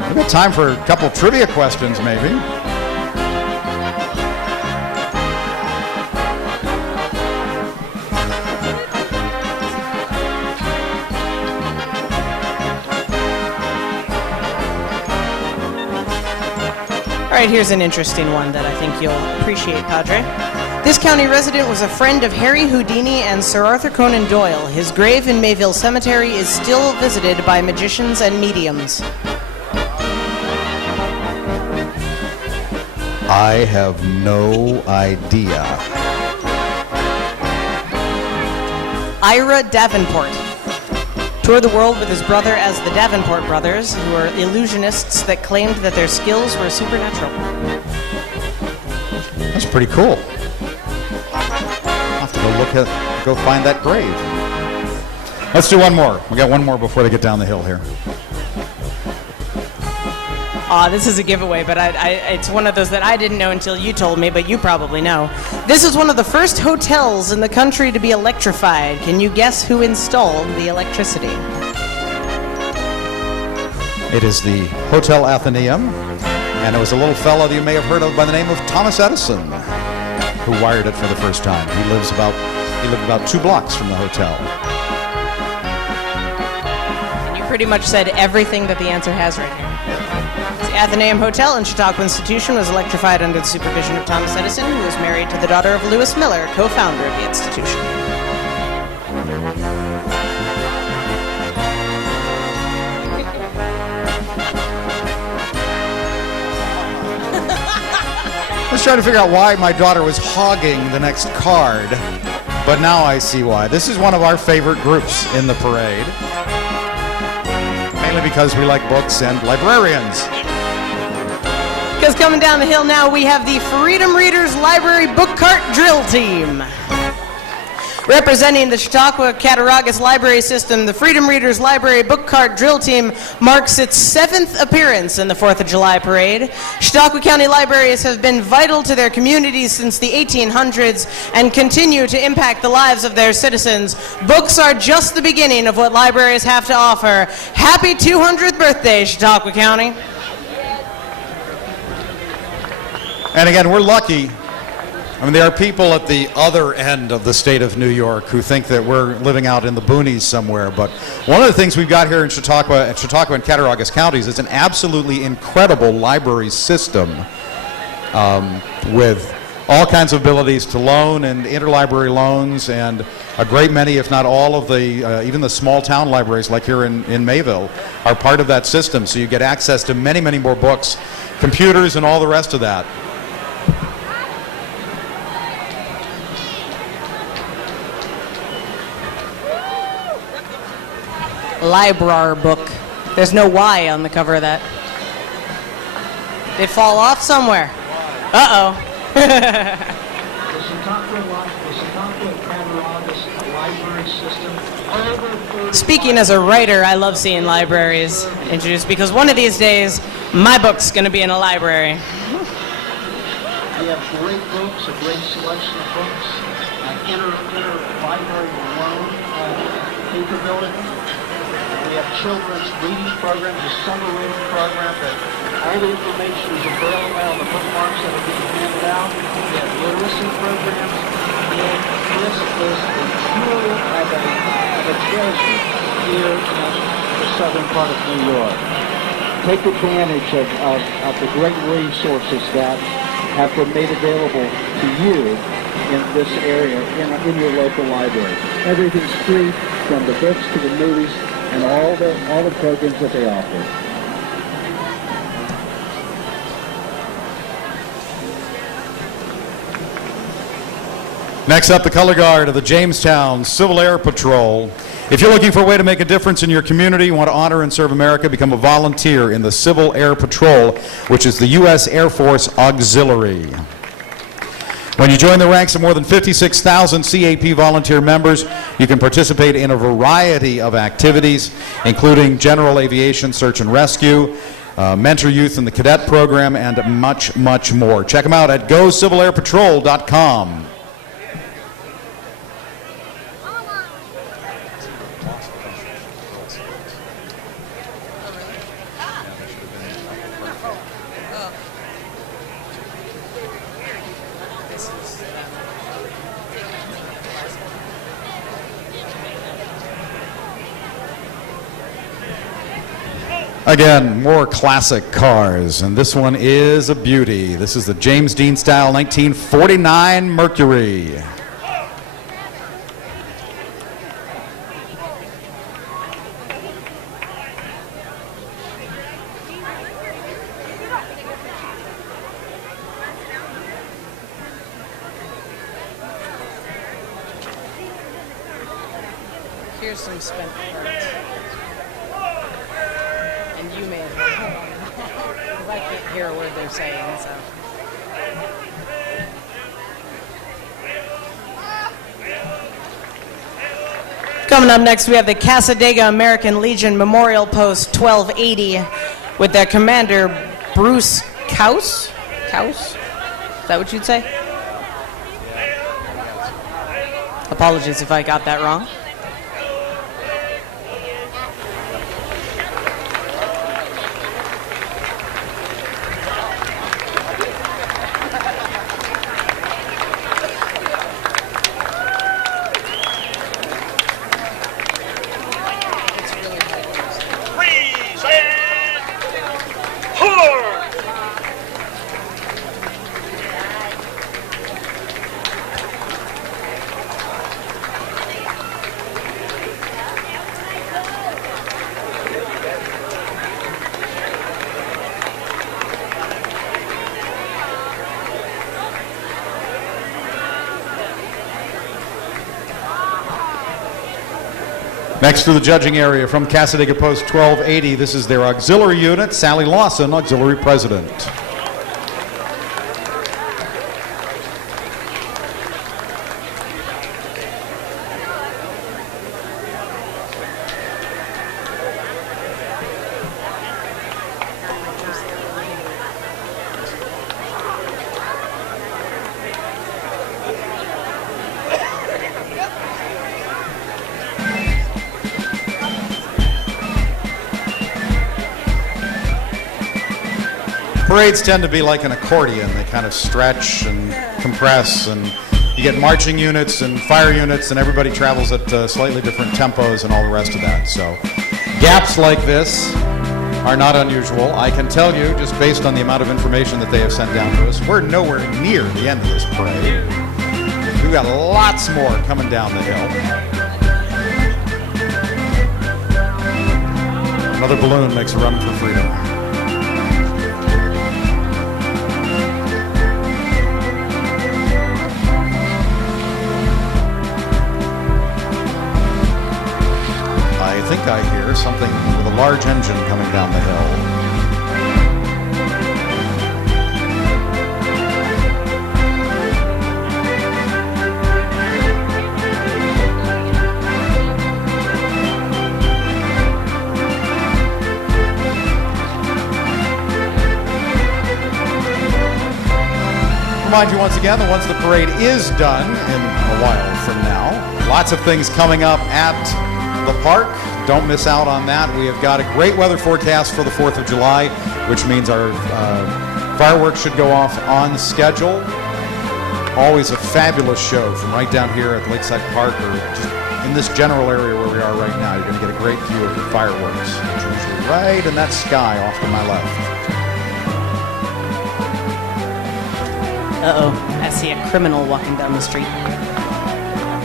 We've got time for a couple trivia questions, maybe. All right, here's an interesting one that I think you'll appreciate, Padre. This county resident was a friend of Harry Houdini and Sir Arthur Conan Doyle. His grave in Mayville Cemetery is still visited by magicians and mediums. I have no idea. Ira Davenport toured the world with his brother as the Davenport brothers, who were illusionists that claimed that their skills were supernatural. That's pretty cool. I'll have to go find that grave. Let's do one more. We got one more before they get down the hill here. This is a giveaway, but it's one of those that I didn't know until you told me, but you probably know. This is one of the first hotels in the country to be electrified. Can you guess who installed the electricity? It is the Hotel Athenaeum, and it was a little fellow that you may have heard of by the name of Thomas Edison, who wired it for the first time. He lived about 2 blocks from the hotel. And you pretty much said everything that the answer has right here. The Athenaeum Hotel in Chautauqua Institution was electrified under the supervision of Thomas Edison, who was married to the daughter of Lewis Miller, co-founder of the institution. I was trying to figure out why my daughter was hogging the next card, but now I see why. This is one of our favorite groups in the parade, mainly because we like books and librarians. Because coming down the hill now, we have the Freedom Readers Library Book Cart Drill Team. Representing the Chautauqua Cattaraugus Library System, the Freedom Readers Library Book Cart Drill Team marks its 7th appearance in the 4th of July Parade. Chautauqua County libraries have been vital to their communities since the 1800s and continue to impact the lives of their citizens. Books are just the beginning of what libraries have to offer. Happy 200th birthday, Chautauqua County. And again, we're lucky. I mean, there are people at the other end of the state of New York who think that we're living out in the boonies somewhere. But one of the things we've got here in Chautauqua and Cattaraugus counties is an absolutely incredible library system with all kinds of abilities to loan and interlibrary loans, and a great many, if not all of the, even the small town libraries like here in Mayville are part of that system. So you get access to many, many more books, computers, and all the rest of that. Librar book. There's no Y on the cover of that. Did it fall off somewhere? Uh-oh. The Chautauqua Cattaraugus library system. Speaking as a writer, I love seeing libraries introduced because one of these days, my book's going to be in a library. We have great books, a great selection of books, an inter-library loan capability. We have children's reading programs, a summer reading program that all the information is available on the bookmarks that are being handed out. We have literacy programs, and this is a jewel of a treasure here in the southern part of New York. Take advantage of the great resources that have been made available to you in this area, in your local library. Everything's free, from the books to the movies and all the programs that they offer. Next up, the color guard of the Jamestown Civil Air Patrol. If you're looking for a way to make a difference in your community, you want to honor and serve America, become a volunteer in the Civil Air Patrol, which is the U.S. Air Force Auxiliary. When you join the ranks of more than 56,000 CAP volunteer members, you can participate in a variety of activities, including general aviation, search and rescue, mentor youth in the cadet program, and much, much more. Check them out at GoCivilAirPatrol.com. Again, more classic cars, and this one is a beauty. This is the James Dean style 1949 Mercury. Here's some spent parts. And you may have heard them. Because I can't hear a word they're saying, so. Coming up next, we have the Cassadaga American Legion Memorial Post 1280 with their commander, Bruce Kaus. Kaus? Is that what you'd say? Apologies if I got that wrong. Next to the judging area from Cassadaga Post 1280, this is their auxiliary unit, Sally Lawson, auxiliary president. Parades tend to be like an accordion. They kind of stretch and compress, and you get marching units and fire units, and everybody travels at slightly different tempos and all the rest of that. So gaps like this are not unusual. I can tell you, just based on the amount of information that they have sent down to us, we're nowhere near the end of this parade. We've got lots more coming down the hill. Another balloon makes a run for freedom. I think I hear something with a large engine coming down the hill. Remind you once again that once the parade is done in a while from now, lots of things coming up at the park. Don't miss out on that. We have got a great weather forecast for the 4th of July, which means our fireworks should go off on schedule. Always a fabulous show from right down here at Lakeside Park, or just in this general area where we are right now. You're going to get a great view of the fireworks, which is usually right in that sky off to my left. Uh-oh, I see a criminal walking down the street.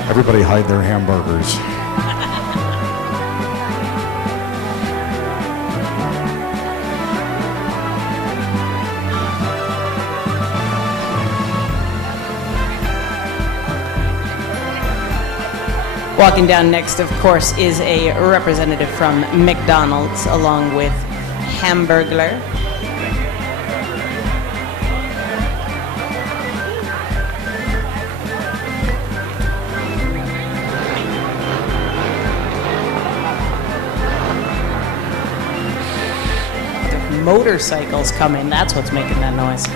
Everybody hide their hamburgers. Walking down next, of course, is a representative from McDonald's, along with Hamburglar. The motorcycles coming, that's what's making that noise.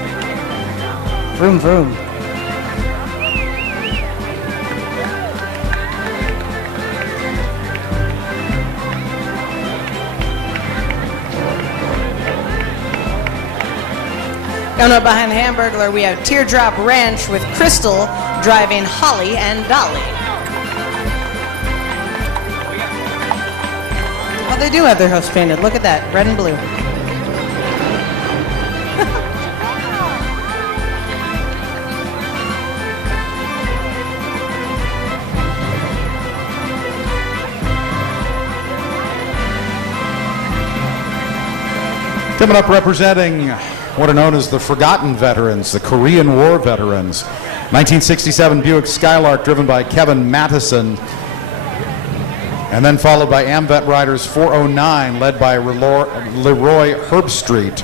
Vroom, vroom. Coming up behind the Hamburglar, we have Teardrop Ranch with Crystal driving Holly and Dolly. Well, they do have their hoofs painted. Look at that, red and blue. Coming up representing what are known as the Forgotten Veterans, the Korean War veterans. 1967 Buick Skylark driven by Kevin Mattison. And then followed by AmVet Riders 409 led by Leroy Herbstreet.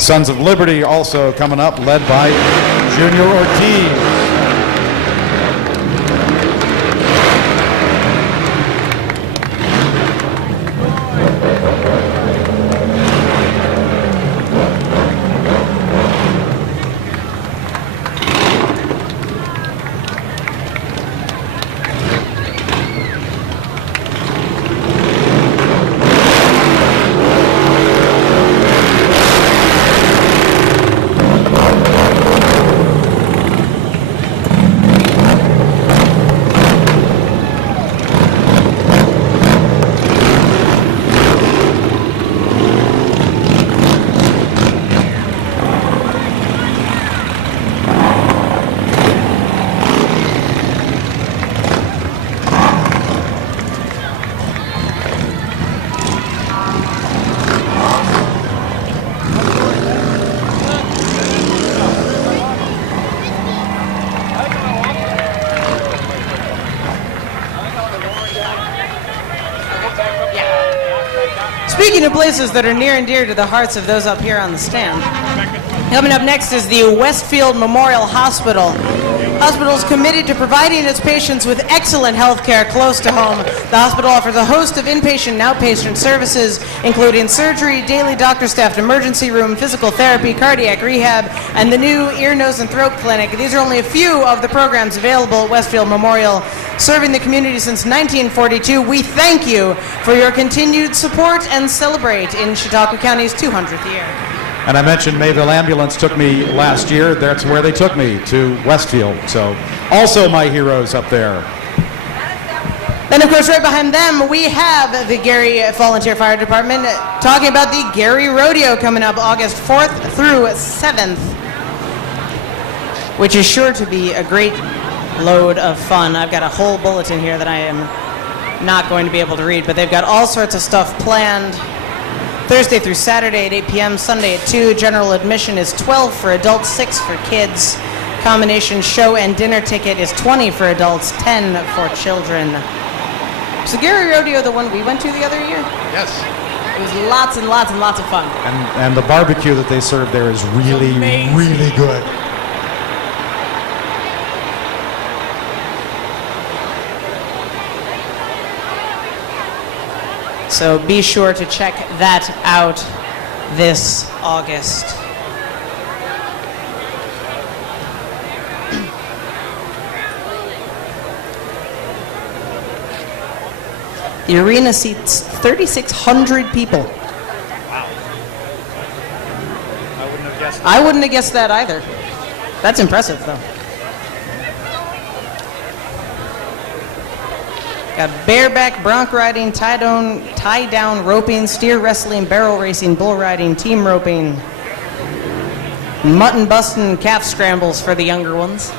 Sons of Liberty also coming up led by Junior Ortiz. Speaking of places that are near and dear to the hearts of those up here on the stand, coming up next is the Westfield Memorial Hospital. Hospital is committed to providing its patients with excellent health care close to home. The hospital offers a host of inpatient and outpatient services, including surgery, daily doctor-staffed emergency room, physical therapy, cardiac rehab, and the new ear, nose, and throat clinic. These are only a few of the programs available at Westfield Memorial, serving the community since 1942. We thank you for your continued support and celebrate in Chautauqua County's 200th year. And I mentioned Mayville Ambulance took me last year. That's where they took me, to Westfield. So also my heroes up there. Then, of course, right behind them, we have the Gary Volunteer Fire Department talking about the Gary Rodeo coming up August 4th through 7th, which is sure to be a great load of fun. I've got a whole bulletin here that I am not going to be able to read, but they've got all sorts of stuff planned. Thursday through Saturday at 8 p.m., Sunday at 2. General admission is $12 for adults, $6 for kids. Combination show and dinner ticket is $20 for adults, $10 for children. Was the Gary Rodeo the one we went to the other year? Yes. It was lots and lots and lots of fun. And the barbecue that they serve there is really, really good. So be sure to check that out this August. The arena seats 3,600 people. Wow. I wouldn't have guessed that. I wouldn't have guessed that either. That's impressive, though. Got bareback, bronc riding, tie-down roping, steer wrestling, barrel racing, bull riding, team roping. Mutton bustin' calf scrambles for the younger ones.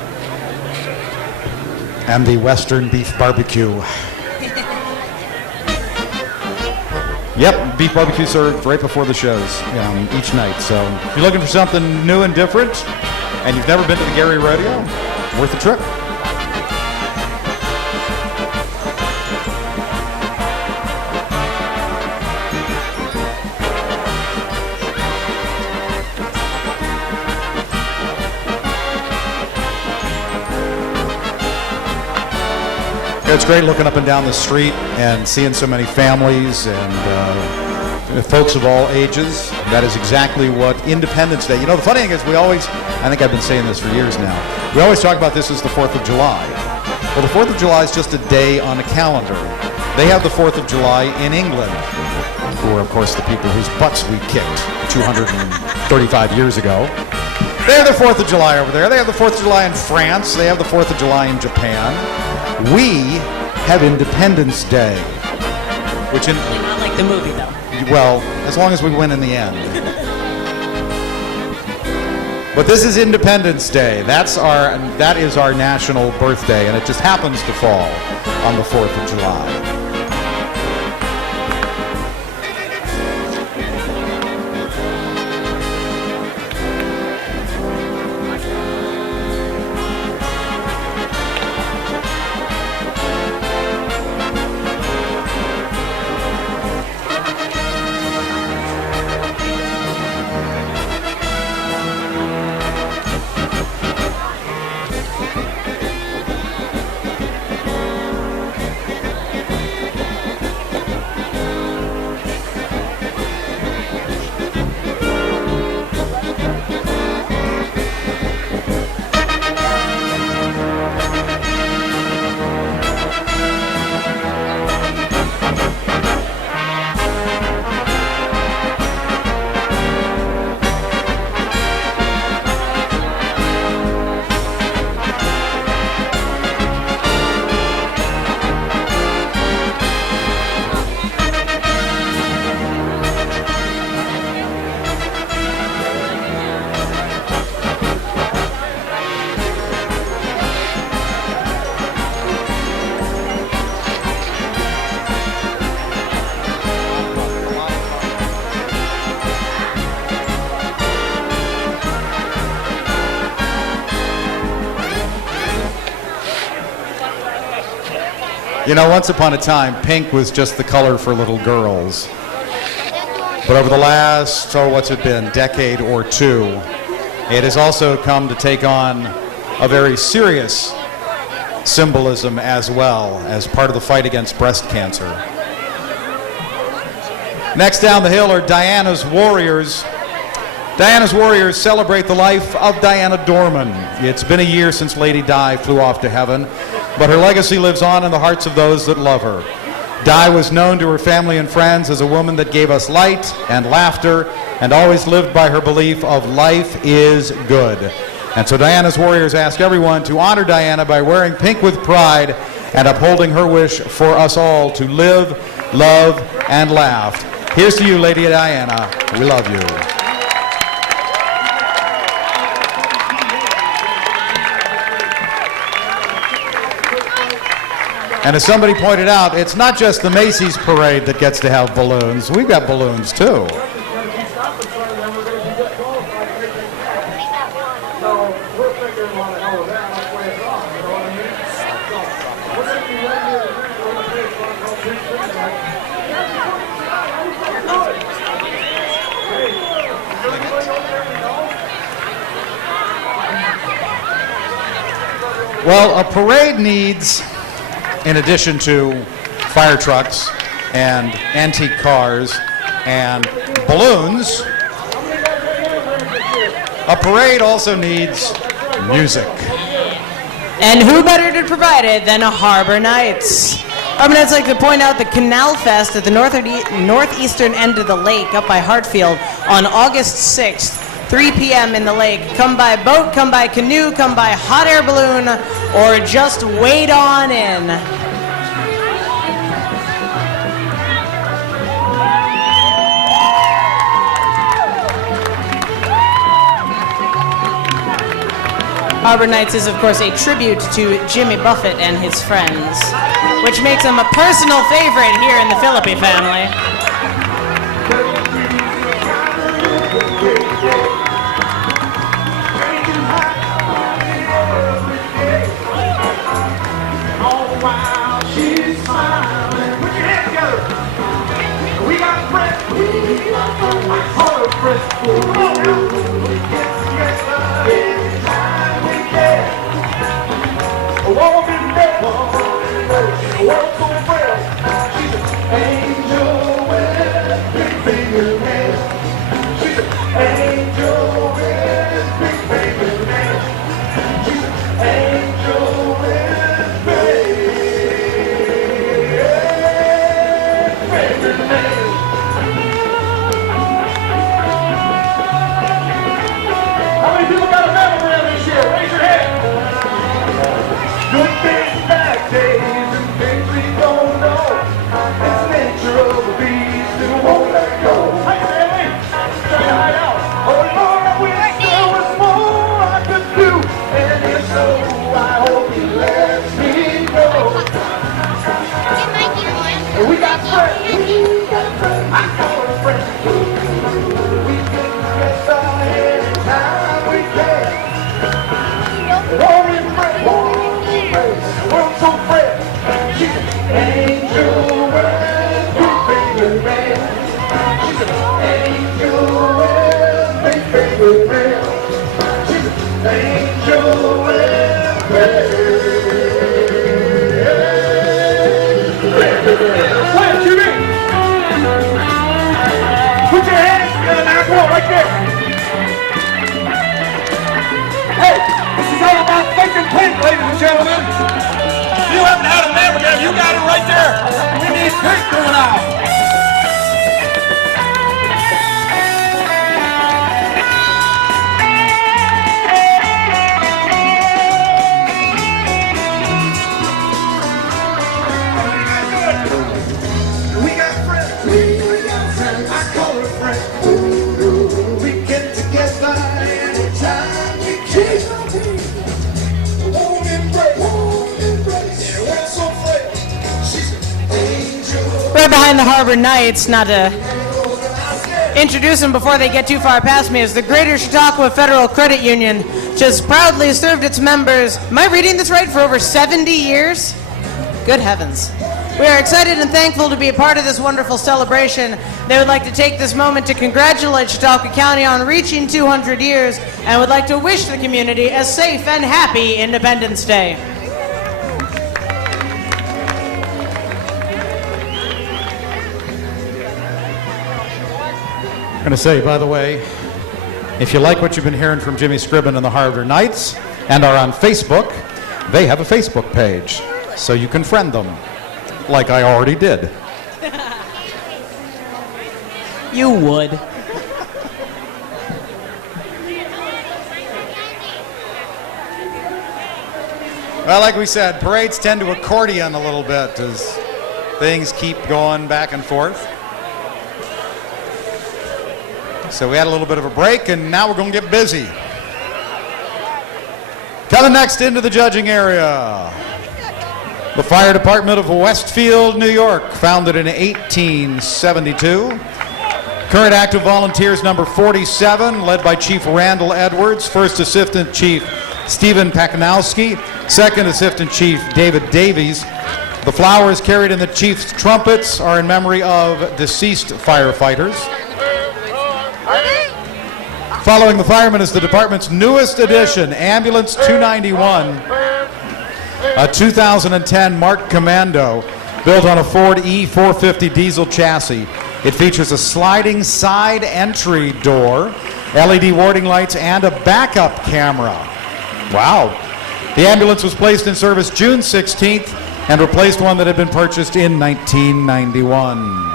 And the Western beef barbecue. Yep, beef barbecue served right before the shows each night. So if you're looking for something new and different, and you've never been to the Gary Rodeo, worth a trip. It's great looking up and down the street and seeing so many families and folks of all ages. That is exactly what Independence Day. You know, the funny thing is I think I've been saying this for years now, we always talk about this as the 4th of July. Well, the 4th of July is just a day on a calendar. They have the 4th of July in England, who are, of course, the people whose butts we kicked 235 years ago. They have the 4th of July over there. They have the 4th of July in France. They have the 4th of July in Japan. We have Independence Day, which Not like the movie, though. well, as long as we win in the end. But this is Independence Day. That is our national birthday, and it just happens to fall on the 4th of July. You know, once upon a time, pink was just the color for little girls. But over the last, what's it been, decade or two, it has also come to take on a very serious symbolism as well, as part of the fight against breast cancer. Next down the hill are Diana's Warriors. Diana's Warriors celebrate the life of Diana Dorman. It's been a year since Lady Di flew off to heaven, but her legacy lives on in the hearts of those that love her. Di was known to her family and friends as a woman that gave us light and laughter and always lived by her belief of life is good. And so Diana's Warriors ask everyone to honor Diana by wearing pink with pride and upholding her wish for us all to live, love, and laugh. Here's to you, Lady Diana. We love you. And as somebody pointed out, it's not just the Macy's parade that gets to have balloons. We've got balloons, too. Well, a parade needs, in addition to fire trucks and antique cars and balloons, a parade also needs music. And who better to provide it than a Harbor Nights? Harbor Nights like to point out the Canal Fest at the northeastern end of the lake up by Hartfield on August 6th. 3 p.m. in the lake. Come by boat, come by canoe, come by hot air balloon, or just wade on in. Harbor Nights is, of course, a tribute to Jimmy Buffett and his friends, which makes him a personal favorite here in the Philippi family. Right behind the Harbor Knights, not to introduce them before they get too far past me, is the Greater Chautauqua Federal Credit Union, which has proudly served its members, am I reading this right, for over 70 years? Good heavens. We are excited and thankful to be a part of this wonderful celebration. They would like to take this moment to congratulate Chautauqua County on reaching 200 years and would like to wish the community a safe and happy Independence Day. I'm going to say, by the way, if you like what you've been hearing from Jimmy Scribbin and the Harbor Knights and are on Facebook, they have a Facebook page, so you can friend them, like I already did. You would. Well, like we said, parades tend to accordion a little bit as things keep going back and forth. So we had a little bit of a break, and now we're going to get busy. Coming next into the judging area, the Fire Department of Westfield, New York, founded in 1872. Current active volunteers number 47, led by Chief Randall Edwards, First Assistant Chief Stephen Pakanowski, Second Assistant Chief David Davies. The flowers carried in the Chief's trumpets are in memory of deceased firefighters. Following the firemen is the department's newest addition, Ambulance 291, a 2010 Mark Commando built on a Ford E450 diesel chassis. It features a sliding side entry door, LED warning lights, and a backup camera. Wow. The ambulance was placed in service June 16th and replaced one that had been purchased in 1991.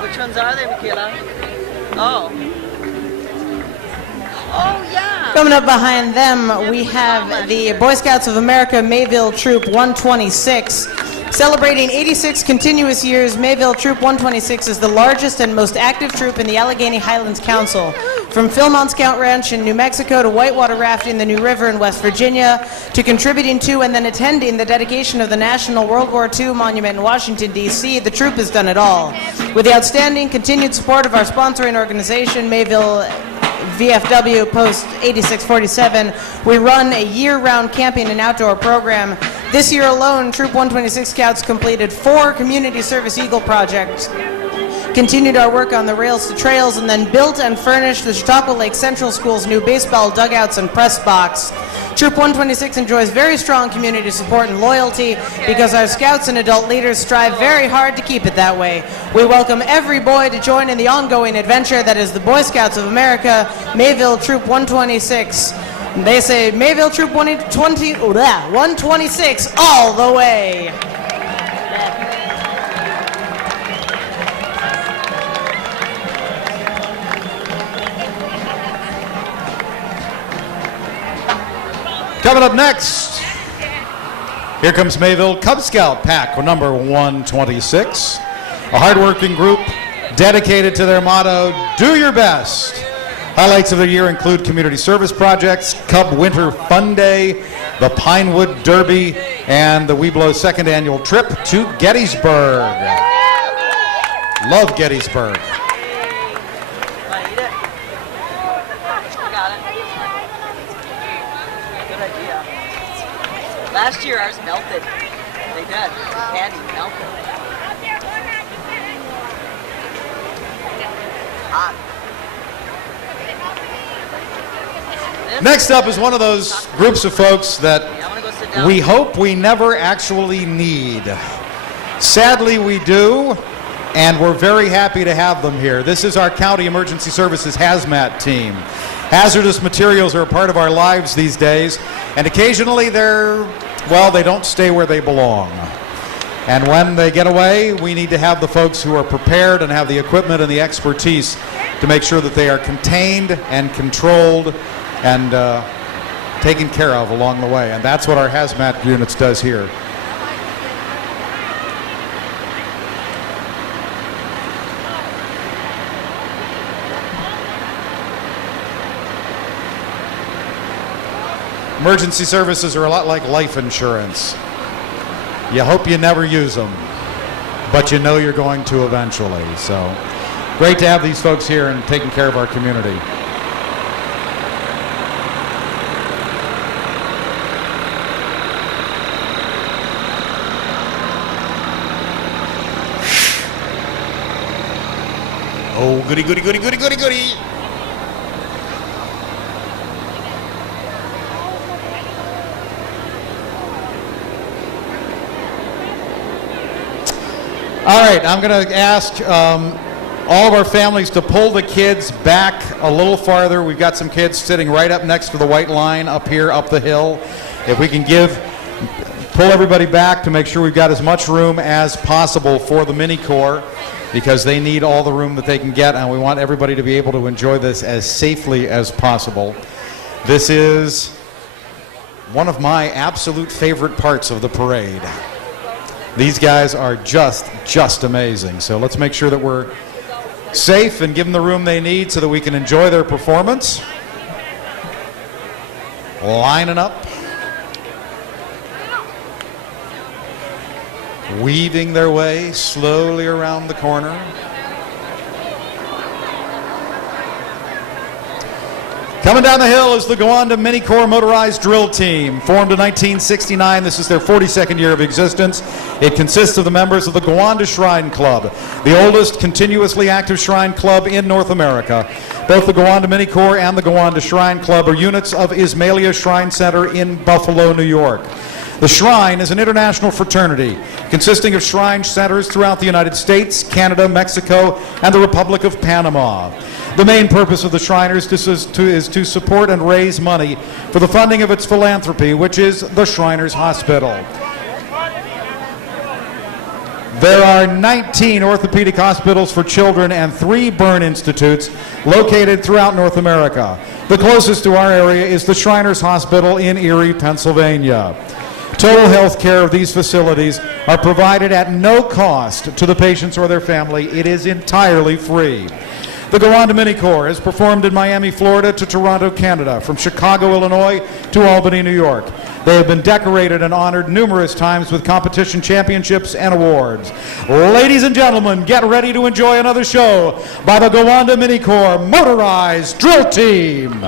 Which ones are they, Michaela? Oh. Oh, yeah. Coming up behind them, we have the Boy Scouts of America Mayville Troop 126, Celebrating 86 continuous years, Mayville Troop 126 is the largest and most active troop in the Allegheny Highlands Council. From Philmont Scout Ranch in New Mexico to whitewater rafting the New River in West Virginia, to contributing to and then attending the dedication of the National World War II Monument in Washington, D.C., the troop has done it all. With the outstanding continued support of our sponsoring organization, Mayville VFW Post 8647, we run a year-round camping and outdoor program. This year alone, Troop 126 Scouts completed 4 community service Eagle projects, continued our work on the Rails to Trails, and then built and furnished the Chautauqua Lake Central School's new baseball dugouts and press box. Troop 126 enjoys very strong community support and loyalty because our scouts and adult leaders strive very hard to keep it that way. We welcome every boy to join in the ongoing adventure that is the Boy Scouts of America, Mayville Troop 126. They say Mayville Troop 126 all the way. Coming up next, here comes Mayville Cub Scout Pack number 126, a hardworking group dedicated to their motto, do your best. Highlights of the year include community service projects, Cub Winter Fun Day, the Pinewood Derby, and the Weeblo's second annual trip to Gettysburg. Love Gettysburg. Last year ours melted. They did. Candy melted. Hot. Next up is one of those groups of folks that we hope we never actually need. Sadly, we do, and we're very happy to have them here. This is our County Emergency Services Hazmat team. Hazardous materials are a part of our lives these days, and occasionally they don't stay where they belong. And when they get away, we need to have the folks who are prepared and have the equipment and the expertise to make sure that they are contained and controlled and taken care of along the way. And that's what our hazmat units does here. Emergency services are a lot like life insurance. You hope you never use them, but you know you're going to eventually. So great to have these folks here and taking care of our community. Oh, goody, goody, goody, goody, goody, goody. All right, I'm going to ask all of our families to pull the kids back a little farther. We've got some kids sitting right up next to the white line up here, up the hill. If we can pull everybody back to make sure we've got as much room as possible for the mini corps, because they need all the room that they can get, and we want everybody to be able to enjoy this as safely as possible. This is one of my absolute favorite parts of the parade. These guys are just amazing. So let's make sure that we're safe and give them the room they need so that we can enjoy their performance. Lining up. Weaving their way slowly around the corner. Coming down the hill is the Gowanda Mini Corps Motorized Drill Team. Formed in 1969, this is their 42nd year of existence. It consists of the members of the Gowanda Shrine Club, the oldest continuously active shrine club in North America. Both the Gowanda Mini Corps and the Gowanda Shrine Club are units of Ismailia Shrine Center in Buffalo, New York. The Shrine is an international fraternity consisting of shrine centers throughout the United States, Canada, Mexico, and the Republic of Panama. The main purpose of the Shriners is to support and raise money for the funding of its philanthropy, which is the Shriners Hospital. There are 19 orthopedic hospitals for children and 3 burn institutes located throughout North America. The closest to our area is the Shriners Hospital in Erie, Pennsylvania. Total health care of these facilities are provided at no cost to the patients or their family. It is entirely free. The Gowanda Mini Corps has performed in Miami, Florida to Toronto, Canada, from Chicago, Illinois to Albany, New York. They have been decorated and honored numerous times with competition championships and awards. Ladies and gentlemen, get ready to enjoy another show by the Gowanda Mini Corps Motorized Drill Team.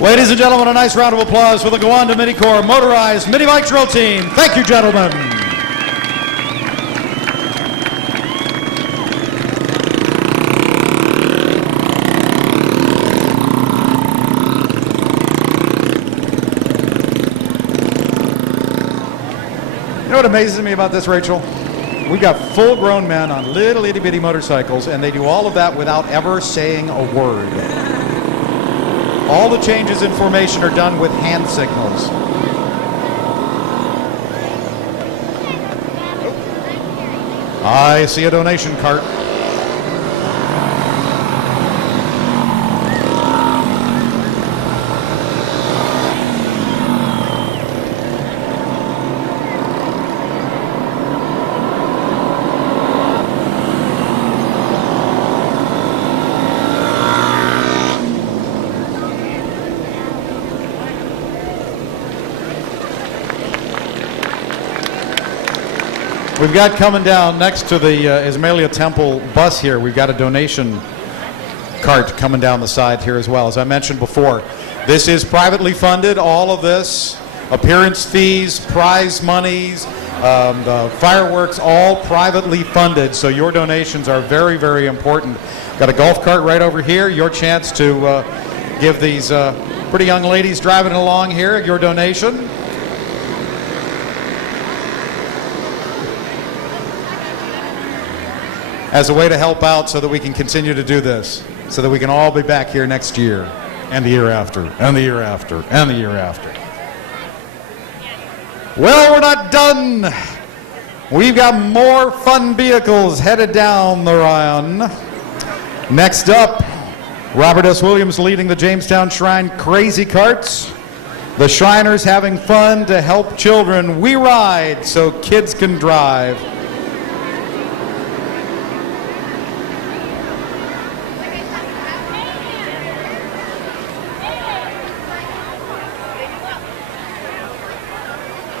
Ladies and gentlemen, a nice round of applause for the Gowanda Mini Corps Motorized Mini Bike Drill Team. Thank you, gentlemen. You know what amazes me about this, Rachel? We've got full-grown men on little itty-bitty motorcycles, and they do all of that without ever saying a word. All the changes in formation are done with hand signals. I see a donation cart. We've got coming down next to the Ismailia Temple bus here, we've got a donation cart coming down the side here as well. As I mentioned before, this is privately funded, all of this, appearance fees, prize monies, the fireworks, all privately funded, so your donations are very, very important. Got a golf cart right over here, your chance to give these pretty young ladies driving along here your donation. As a way to help out so that we can continue to do this, so that we can all be back here next year, and the year after, and the year after, and the year after. Well, we're not done We've got more fun vehicles headed down the run. Next up, Robert S. Williams leading the Jamestown Shrine Crazy Carts. The Shriners having fun to help children. We ride so kids can drive.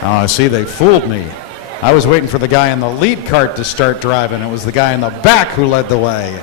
Oh, see, they fooled me. I was waiting for the guy in the lead cart to start driving. It was the guy in the back who led the way.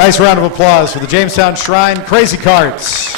Nice round of applause for the Jamestown Shrine Crazy Carts.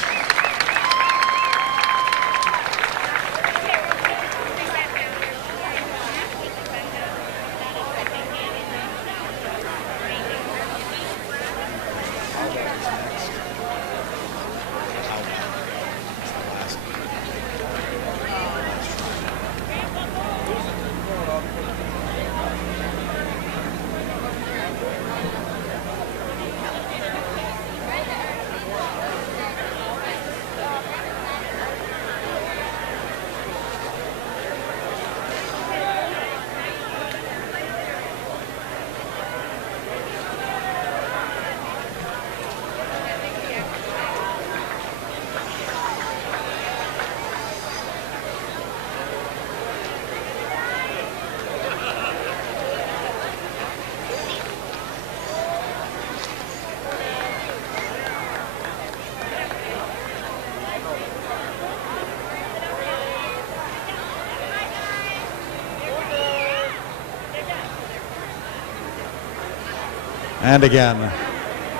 And again,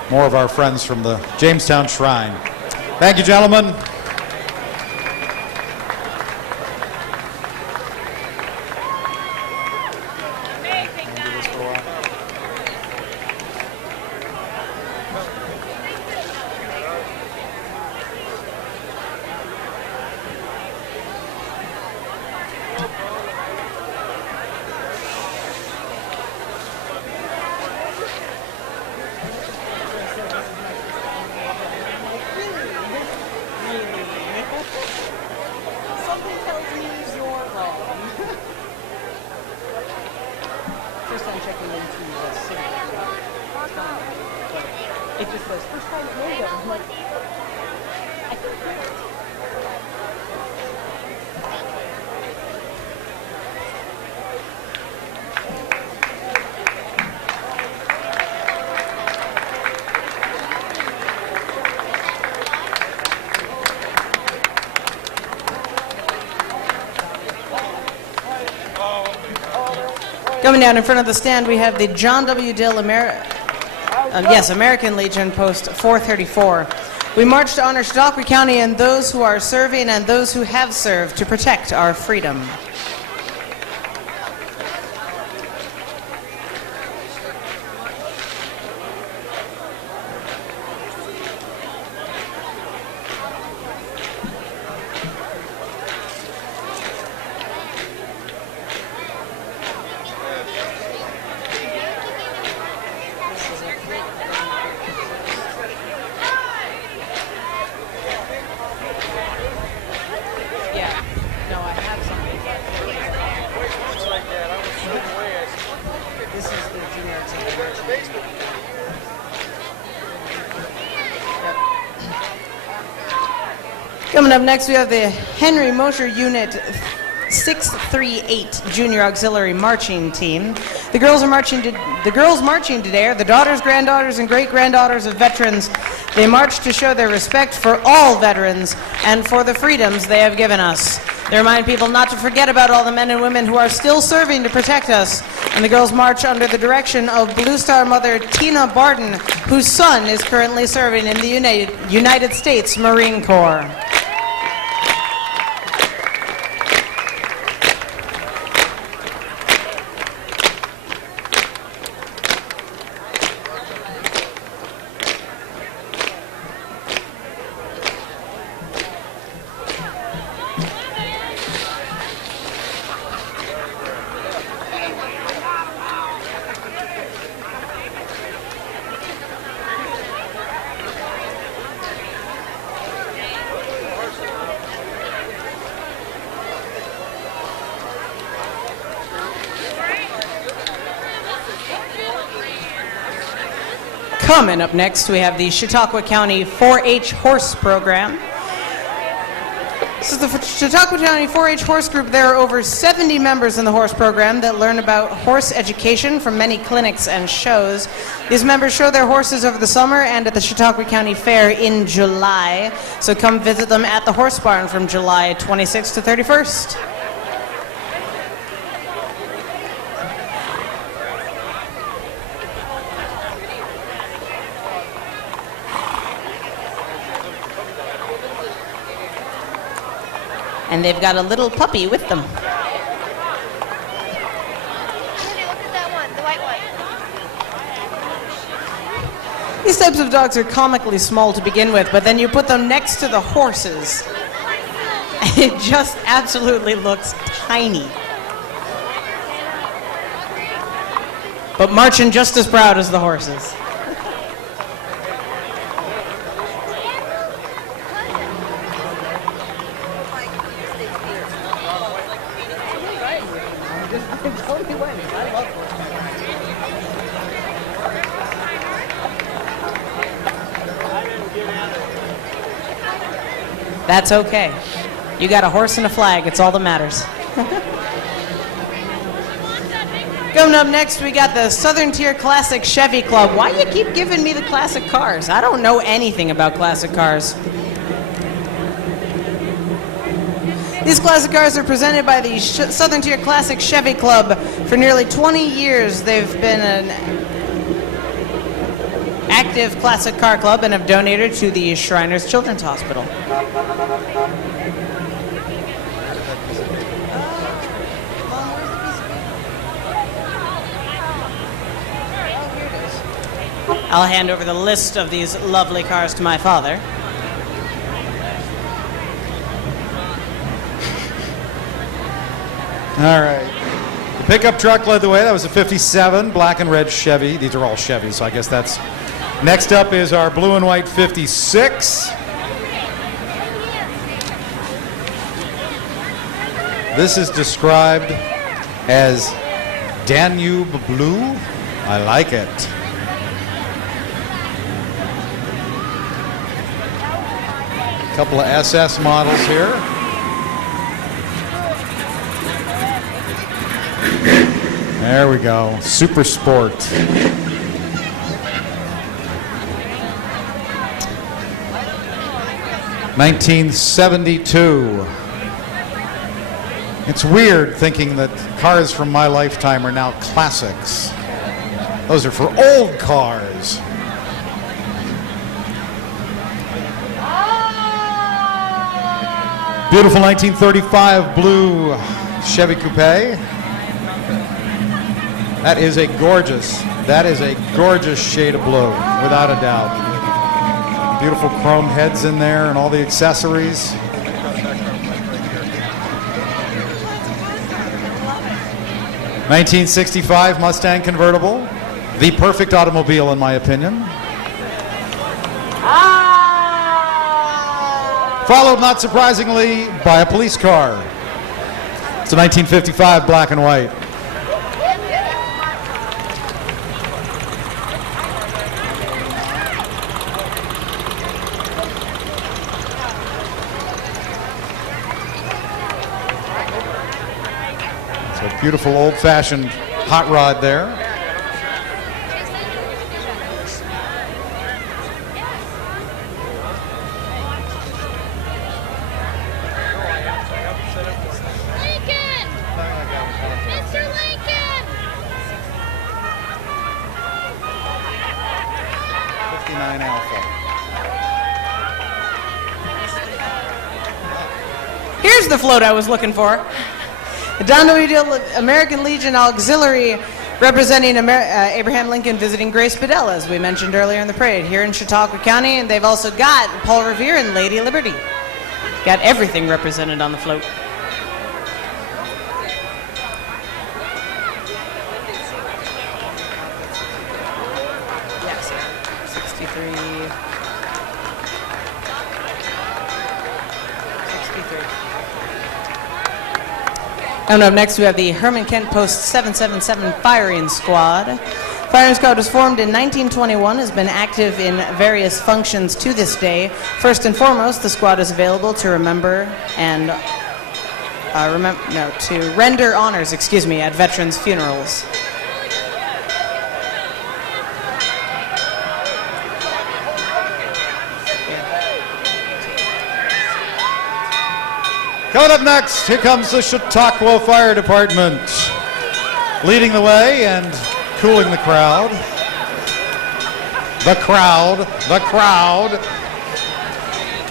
more of our friends from the Jamestown Shrine. Thank you, gentlemen. Something tells me you're wrong. First time checking into the city. It just says first time Mayville. I'm like, I think coming down in front of the stand, we have the John W. Dill American Legion, Post 434. We march to honor Chautauqua County and those who are serving and those who have served to protect our freedom. Coming up next, we have the Henry Mosher Unit 638 Junior Auxiliary Marching Team. The girls marching today are the daughters, granddaughters, and great-granddaughters of veterans. They march to show their respect for all veterans and for the freedoms they have given us. They remind people not to forget about all the men and women who are still serving to protect us. And the girls march under the direction of Blue Star mother Tina Barton, whose son is currently serving in the United States Marine Corps. Coming up next, we have the Chautauqua County 4-H Horse Program. This is the Chautauqua County 4-H Horse Group. There are over 70 members in the horse program that learn about horse education from many clinics and shows. These members show their horses over the summer and at the Chautauqua County Fair in July. So come visit them at the Horse Barn from July 26th to 31st. And they've got a little puppy with them. Look at that one, the white one. These types of dogs are comically small to begin with, but then you put them next to the horses, and it just absolutely looks tiny. But marching just as proud as the horses. That's okay. You got a horse and a flag. It's all that matters. Coming up next, we got the Southern Tier Classic Chevy Club. Why you keep giving me the classic cars? I don't know anything about classic cars. These classic cars are presented by the Southern Tier Classic Chevy Club. For nearly 20 years, they've been active classic car club and have donated to the Shriners Children's Hospital. I'll hand over the list of these lovely cars to my father. All right. The pickup truck led the way. That was a 57 black and red Chevy. These are all Chevys, so I guess that's... Next up is our blue and white 56. This is described as Danube Blue. I like it. A couple of SS models here. There we go. Super Sport. (1972). It's weird thinking that cars from my lifetime are now classics. Those are for old cars. Beautiful 1935 blue Chevy Coupe. That is a gorgeous shade of blue, without a doubt. Beautiful chrome heads in there and all the accessories. (1965) Mustang convertible. The perfect automobile in my opinion. Followed, not surprisingly, by a police car. It's a 1955 black and white. It's a beautiful old-fashioned hot rod there. Here's the float I was looking for. The Don Louisville American Legion Auxiliary representing Abraham Lincoln visiting Grace Bedell, as we mentioned earlier in the parade, here in Chautauqua County, and they've also got Paul Revere and Lady Liberty. Got everything represented on the float. Yes, 63. 63. Coming up next, we have the Herman Kent Post 777 Firing Squad. Firing Squad was formed in 1921, has been active in various functions to this day. First and foremost, the squad is available to remember and to render honors, at veterans' funerals. Coming up next, here comes the Chautauqua Fire Department. Leading the way and cooling the crowd. The crowd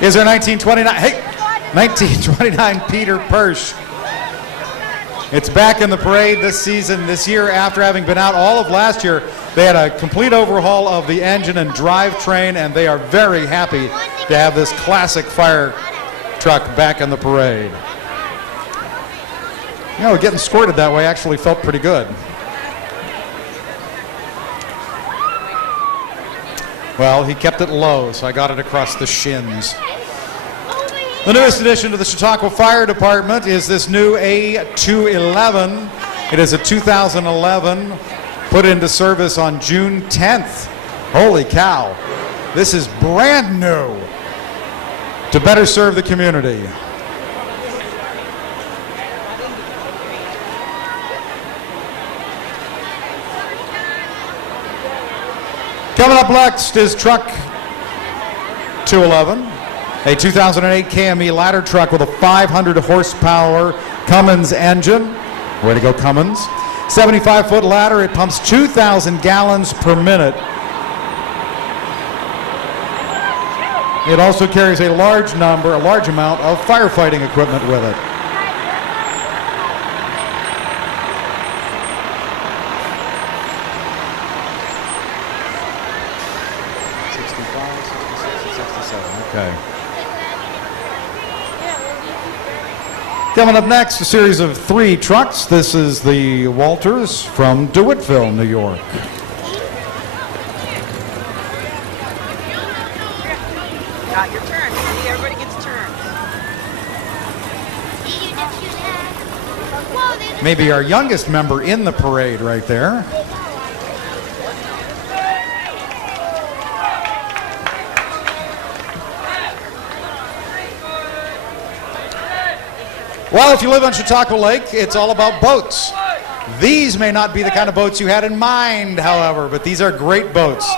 is our 1929 Peter Persh. It's back in the parade this year, after having been out all of last year. They had a complete overhaul of the engine and drivetrain, and they are very happy to have this classic fire truck back in the parade. You know, getting squirted that way actually felt pretty good. Well, he kept it low, so I got it across the shins. The newest addition to the Chautauqua Fire Department is this new A211. It is a 2011, put into service on June 10th. Holy cow. This is brand new to better serve the community. Coming up next is truck 211, a 2008 KME ladder truck with a 500 horsepower Cummins engine. Way to go, Cummins. 75-foot ladder. It pumps 2,000 gallons per minute. It also carries a large amount of firefighting equipment with it. Okay. Coming up next, a series of 3 trucks. This is the Walters from DeWittville, New York. Got your turn. See, everybody gets a turn. Maybe our youngest member in the parade right there. Well, if you live on Chautauqua Lake, it's all about boats. These may not be the kind of boats you had in mind, however, but these are great boats.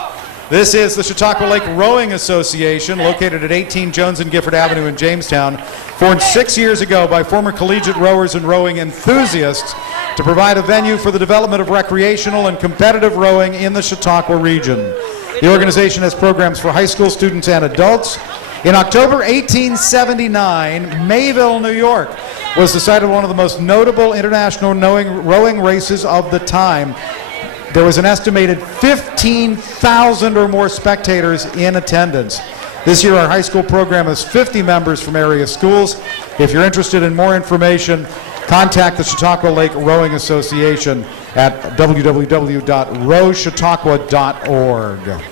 This is the Chautauqua Lake Rowing Association, located at 18 Jones and Gifford Avenue in Jamestown, formed 6 years ago by former collegiate rowers and rowing enthusiasts to provide a venue for the development of recreational and competitive rowing in the Chautauqua region. The organization has programs for high school students and adults. In October 1879, Mayville, New York, was the site of one of the most notable international rowing races of the time. There was an estimated 15,000 or more spectators in attendance. This year, our high school program has 50 members from area schools. If you're interested in more information, contact the Chautauqua Lake Rowing Association at www.rowchautauqua.org.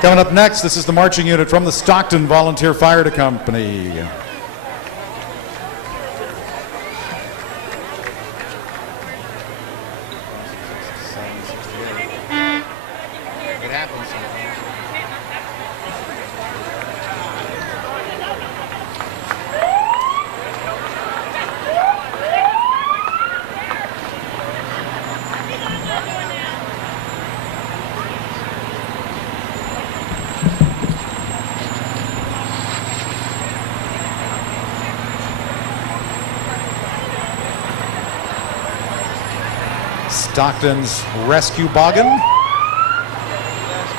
Coming up next, this is the marching unit from the Stockton Volunteer Fire Company. Stockton's Rescue Boggin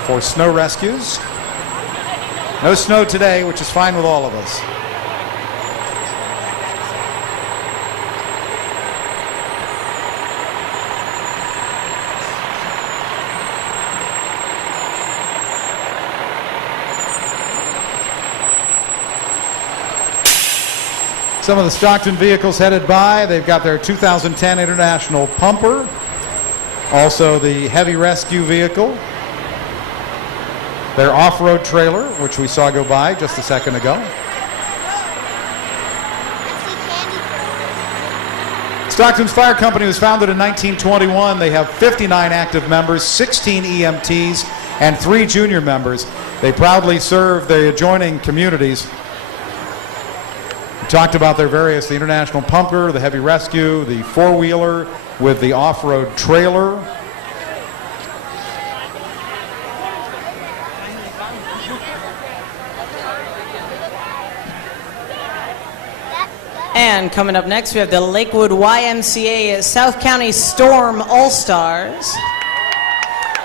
for snow rescues. No snow today, which is fine with all of us. Some of the Stockton vehicles headed by, they've got their 2010 International Pumper, also the heavy rescue vehicle, their off-road trailer, which we saw go by just a second ago. Stockton's Fire Company was founded in 1921. They have 59 active members, 16 EMTs, and 3 junior members. They proudly serve the adjoining communities. We talked about their various, the International Pumper, the heavy rescue, the four-wheeler with the off-road trailer. And coming up next, we have the Lakewood YMCA South County Storm All-Stars.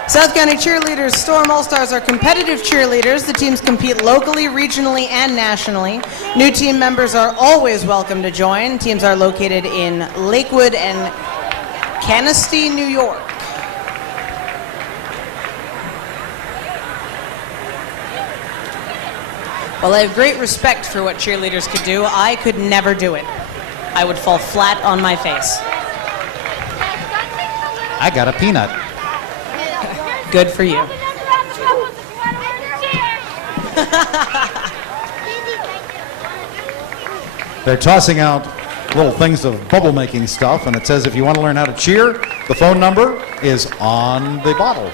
South County Cheerleaders Storm All-Stars are competitive cheerleaders. The teams compete locally, regionally, and nationally. New team members are always welcome to join. Teams are located in Lakewood and Canistee, New York. Well, I have great respect for what cheerleaders could do. I could never do it. I would fall flat on my face. I got a peanut. Good for you. They're tossing out little things of bubble making stuff, and it says if you want to learn how to cheer, the phone number is on the bottle.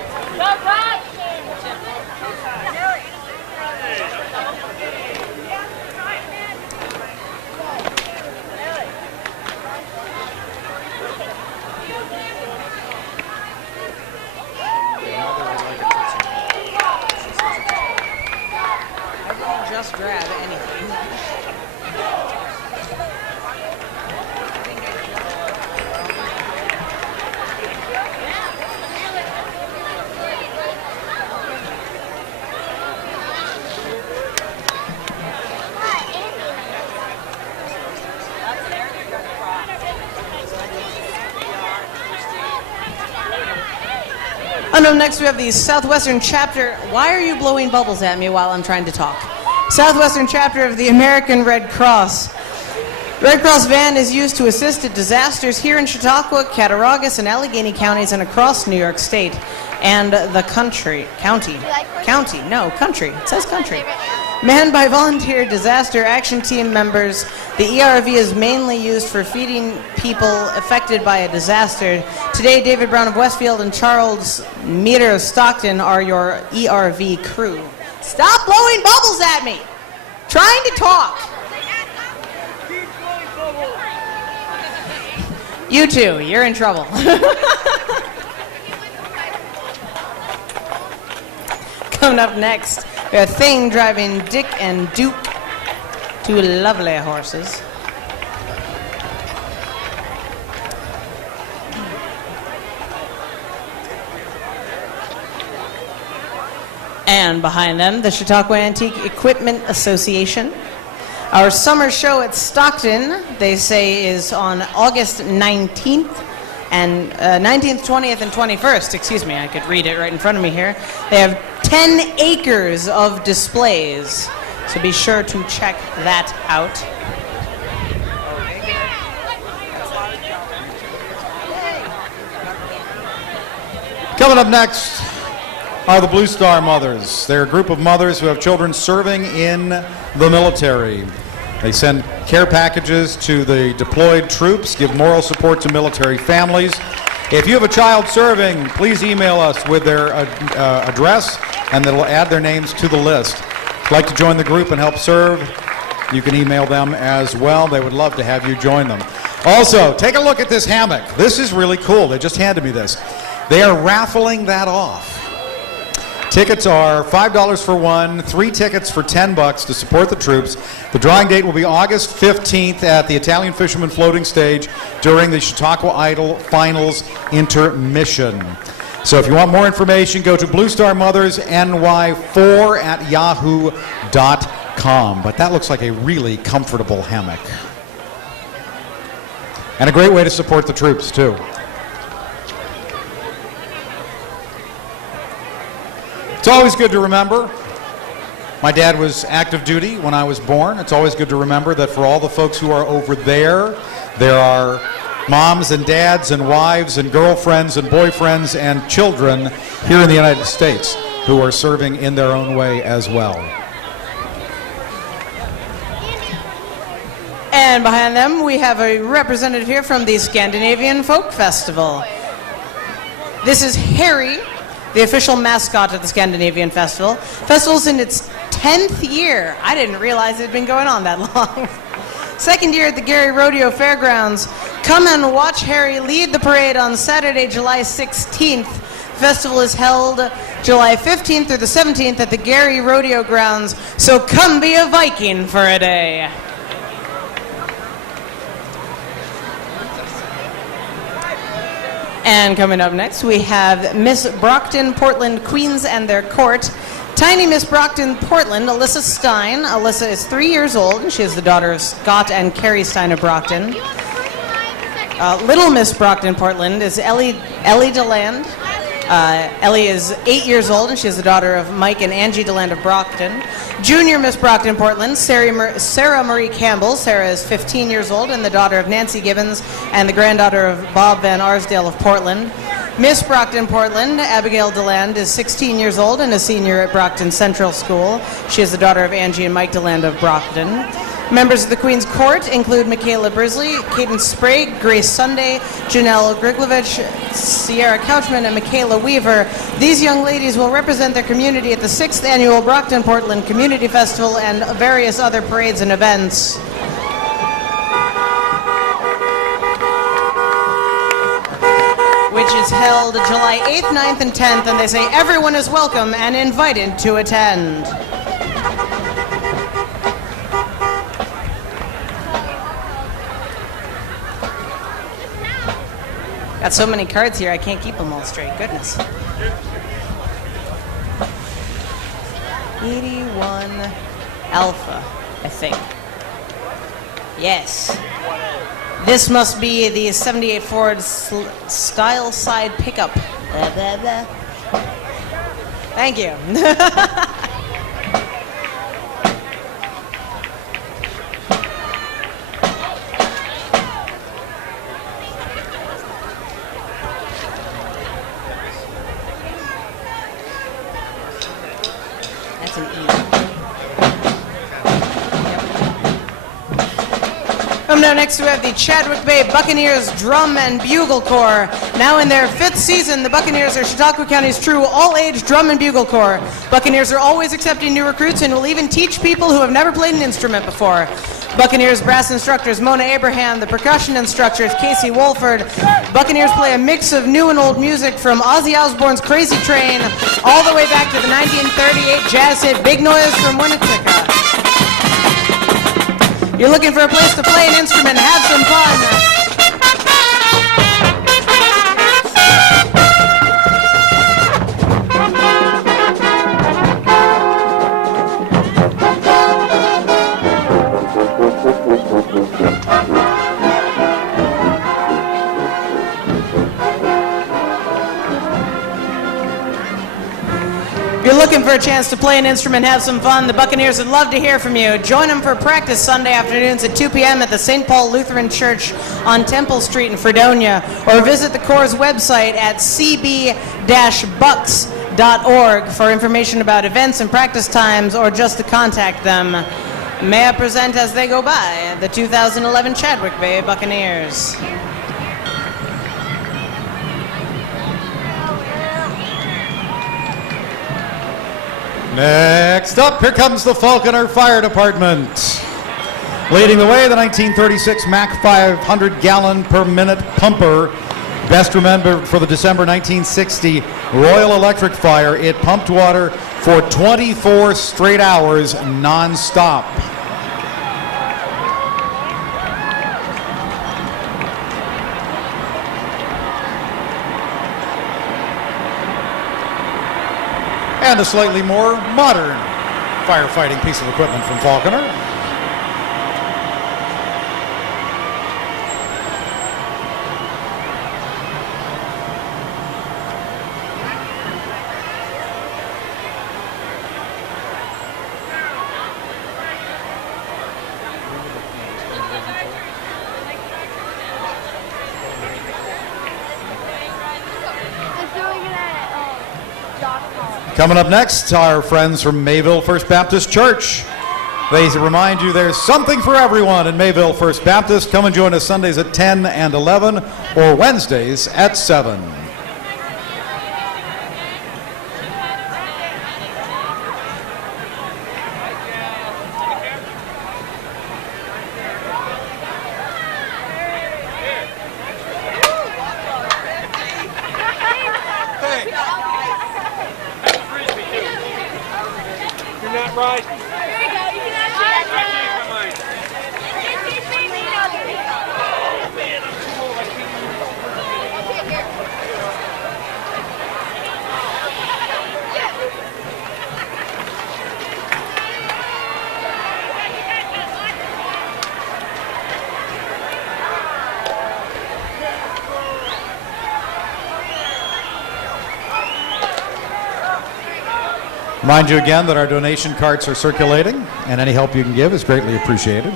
Just grab anything. And up next we have the Southwestern chapter. Why are you blowing bubbles at me while I'm trying to talk? Southwestern chapter of the American Red Cross. Red Cross van is used to assist at disasters here in Chautauqua, Cattaraugus, and Allegheny counties and across New York State and the country. County. No, country. It says country. Manned by volunteer disaster action team members, the ERV is mainly used for feeding people affected by a disaster. Today, David Brown of Westfield and Charles Meter of Stockton are your ERV crew. Stop blowing bubbles at me! Trying to talk. You too, you're in trouble. Coming up next, we have Thing driving Dick and Duke, two lovely horses. And behind them, the Chautauqua Antique Equipment Association. Our summer show at Stockton, they say, is on August 19th and 19th, 20th, and 21st. Excuse me, I could read it right in front of me here. They have 10 acres of displays, so be sure to check that out. Coming up next are the Blue Star Mothers. They're a group of mothers who have children serving in the military. They send care packages to the deployed troops, give moral support to military families. If you have a child serving, please email us with their address, and that'll add their names to the list. If you'd like to join the group and help serve, you can email them as well. They would love to have you join them. Also, take a look at this hammock. This is really cool. They just handed me this. They are raffling that off. Tickets are $5 for one, 3 tickets for $10 to support the troops. The drawing date will be August 15th at the Italian Fisherman Floating Stage during the Chautauqua Idol Finals intermission. So if you want more information, go to bluestarmothers.ny4@yahoo.com. But that looks like a really comfortable hammock. And a great way to support the troops, too. It's always good to remember. My dad was active duty when I was born. It's always good to remember that for all the folks who are over there, there are moms and dads and wives and girlfriends and boyfriends and children here in the United States who are serving in their own way as well. And behind them, we have a representative here from the Scandinavian Folk Festival. This is Harry, the official mascot of the Scandinavian Festival. Festival's in its 10th year. I didn't realize it had been going on that long. Second year at the Gary Rodeo Fairgrounds. Come and watch Harry lead the parade on Saturday, July 16th. Festival is held July 15th through the 17th at the Gary Rodeo Grounds, so come be a Viking for a day. And coming up next, we have Miss Brockton Portland Queens and their court. Tiny Miss Brockton Portland, Alyssa Stein. Alyssa is 3 years old, and she is the daughter of Scott and Carrie Stein of Brockton. Little Miss Brockton Portland is Ellie DeLand. Ellie is 8 years old, and she is the daughter of Mike and Angie DeLand of Brockton. Junior Miss Brockton Portland, Sarah Marie Campbell. Sarah is 15 years old and the daughter of Nancy Gibbons and the granddaughter of Bob Van Arsdale of Portland. Miss Brockton Portland, Abigail DeLand, is 16 years old and a senior at Brockton Central School. She is the daughter of Angie and Mike DeLand of Brockton. Members of the Queen's Court include Michaela Brisley, Cadence Sprague, Grace Sunday, Janelle Griglovich, Sierra Couchman, and Michaela Weaver. These young ladies will represent their community at the 6th Annual Brockton Portland Community Festival and various other parades and events. Which is held July 8th, 9th, and 10th, and they say everyone is welcome and invited to attend. Got so many cards here, I can't keep them all straight. Goodness. 81 Alpha, I think. Yes. This must be the 78 Ford Style Side Pickup. Blah, blah, blah. Thank you. That's an E. Now next we have the Chadwick Bay Buccaneers Drum and Bugle Corps. Now in their 5th season, the Buccaneers are Chautauqua County's true all-age drum and bugle corps. Buccaneers are always accepting new recruits and will even teach people who have never played an instrument before. Buccaneers brass instructors Mona Abraham, the percussion instructors Casey Wolford. Buccaneers play a mix of new and old music from Ozzy Osbourne's Crazy Train all the way back to the 1938 jazz hit Big Noise from Winnetka. You're looking for a place to play an instrument, have some fun. If you're looking for a chance to play an instrument, have some fun, the Buccaneers would love to hear from you. Join them for practice Sunday afternoons at 2 p.m. at the St. Paul Lutheran Church on Temple Street in Fredonia, or visit the Corps' website at cb-bucks.org for information about events and practice times, or just to contact them. May I present as they go by the 2011 Chadwick Bay Buccaneers. Next up, here comes the Falconer Fire Department. Leading the way, the 1936 Mack 500-gallon per minute pumper. Best remembered for the December 1960 Royal Electric Fire. It pumped water for 24 straight hours non-stop. And a slightly more modern firefighting piece of equipment from Falconer. Coming up next, our friends from Mayville First Baptist Church. They remind you there's something for everyone in Mayville First Baptist. Come and join us Sundays at 10 and 11 or Wednesdays at 7. Right. Remind you again that our donation cards are circulating, and any help you can give is greatly appreciated.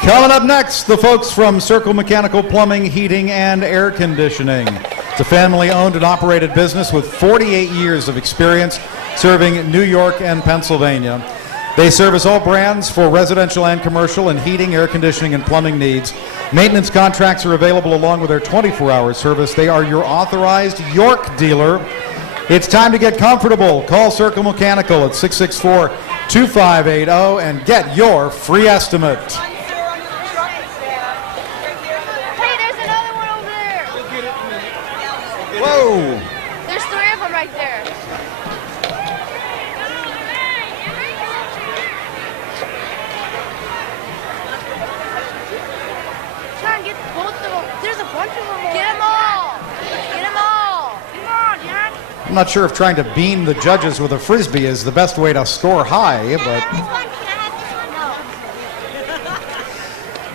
Coming up next, the folks from Circle Mechanical Plumbing, Heating, and Air Conditioning. It's a family-owned and operated business with 48 years of experience serving New York and Pennsylvania. They service all brands for residential and commercial and heating, air conditioning, and plumbing needs. Maintenance contracts are available along with their 24-hour service. They are your authorized York dealer. It's time to get comfortable. Call Circle Mechanical at 664-2580 and get your free estimate. Hey, there's another one over there. Whoa! There's 3 of them right there. Try and get both of them. There's a bunch of them. Get them all. Get them all. Come on, Dad. I'm not sure if trying to beam the judges with a frisbee is the best way to score high, but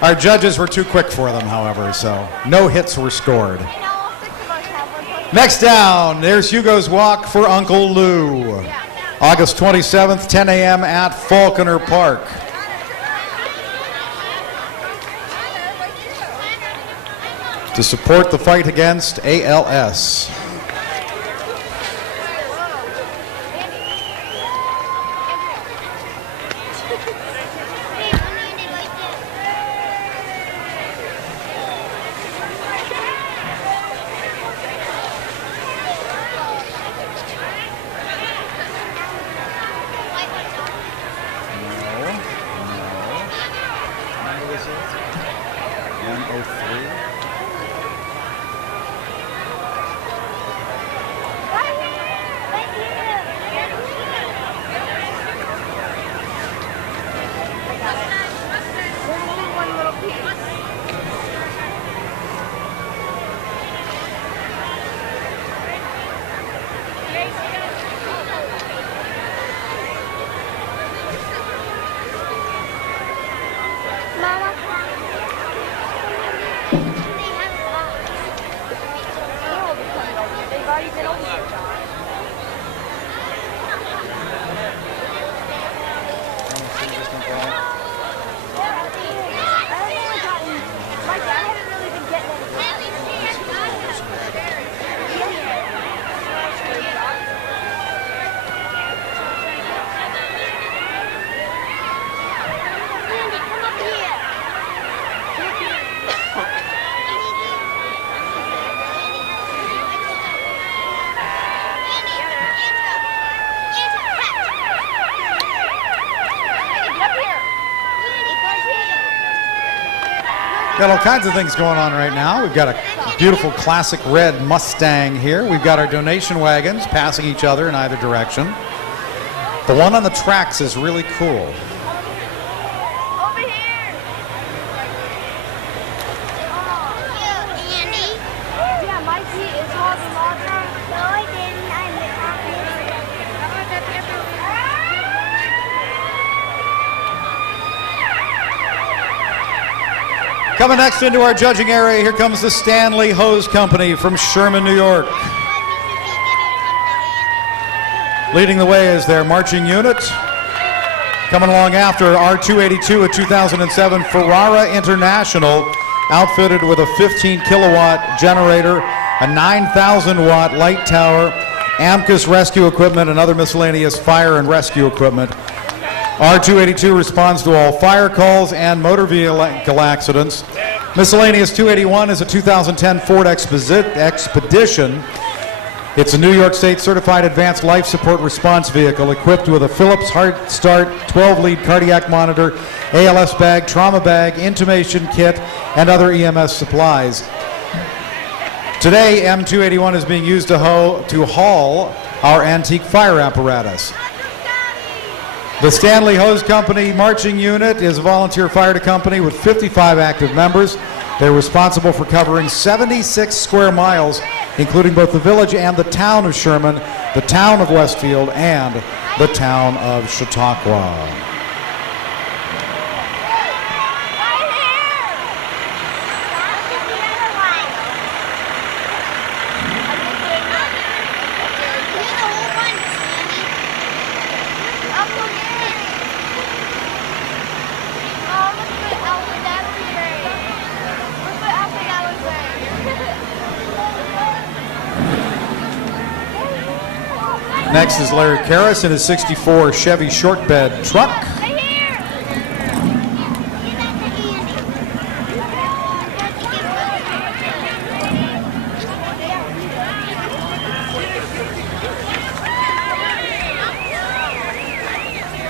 our judges were too quick for them, however, so no hits were scored. All 6 of us have one. Next down, there's Hugo's Walk for Uncle Lou. August 27th, 10 a.m. at Falconer Park. To support the fight against ALS. Got all kinds of things going on right now. We've got a beautiful classic red Mustang here. We've got our donation wagons passing each other in either direction. The one on the tracks is really cool. Coming next into our judging area, here comes the Stanley Hose Company from Sherman, New York. Leading the way is their marching unit. Coming along after R282, a 2007 Ferrara International, outfitted with a 15 kilowatt generator, a 9,000 watt light tower, AMCUS rescue equipment, and other miscellaneous fire and rescue equipment. R282 responds to all fire calls and motor vehicle accidents. Miscellaneous 281 is a 2010 Ford Expedition. It's a New York State certified advanced life support response vehicle equipped with a Philips Heart Start 12-lead cardiac monitor, ALS bag, trauma bag, intumation kit, and other EMS supplies. Today, M281 is being used to haul our antique fire apparatus. The Stanley Hose Company Marching Unit is a volunteer fire company with 55 active members. They're responsible for covering 76 square miles, including both the village and the town of Sherman, the town of Westfield, and the town of Chautauqua. Next is Larry Karras in his 64 Chevy short bed truck.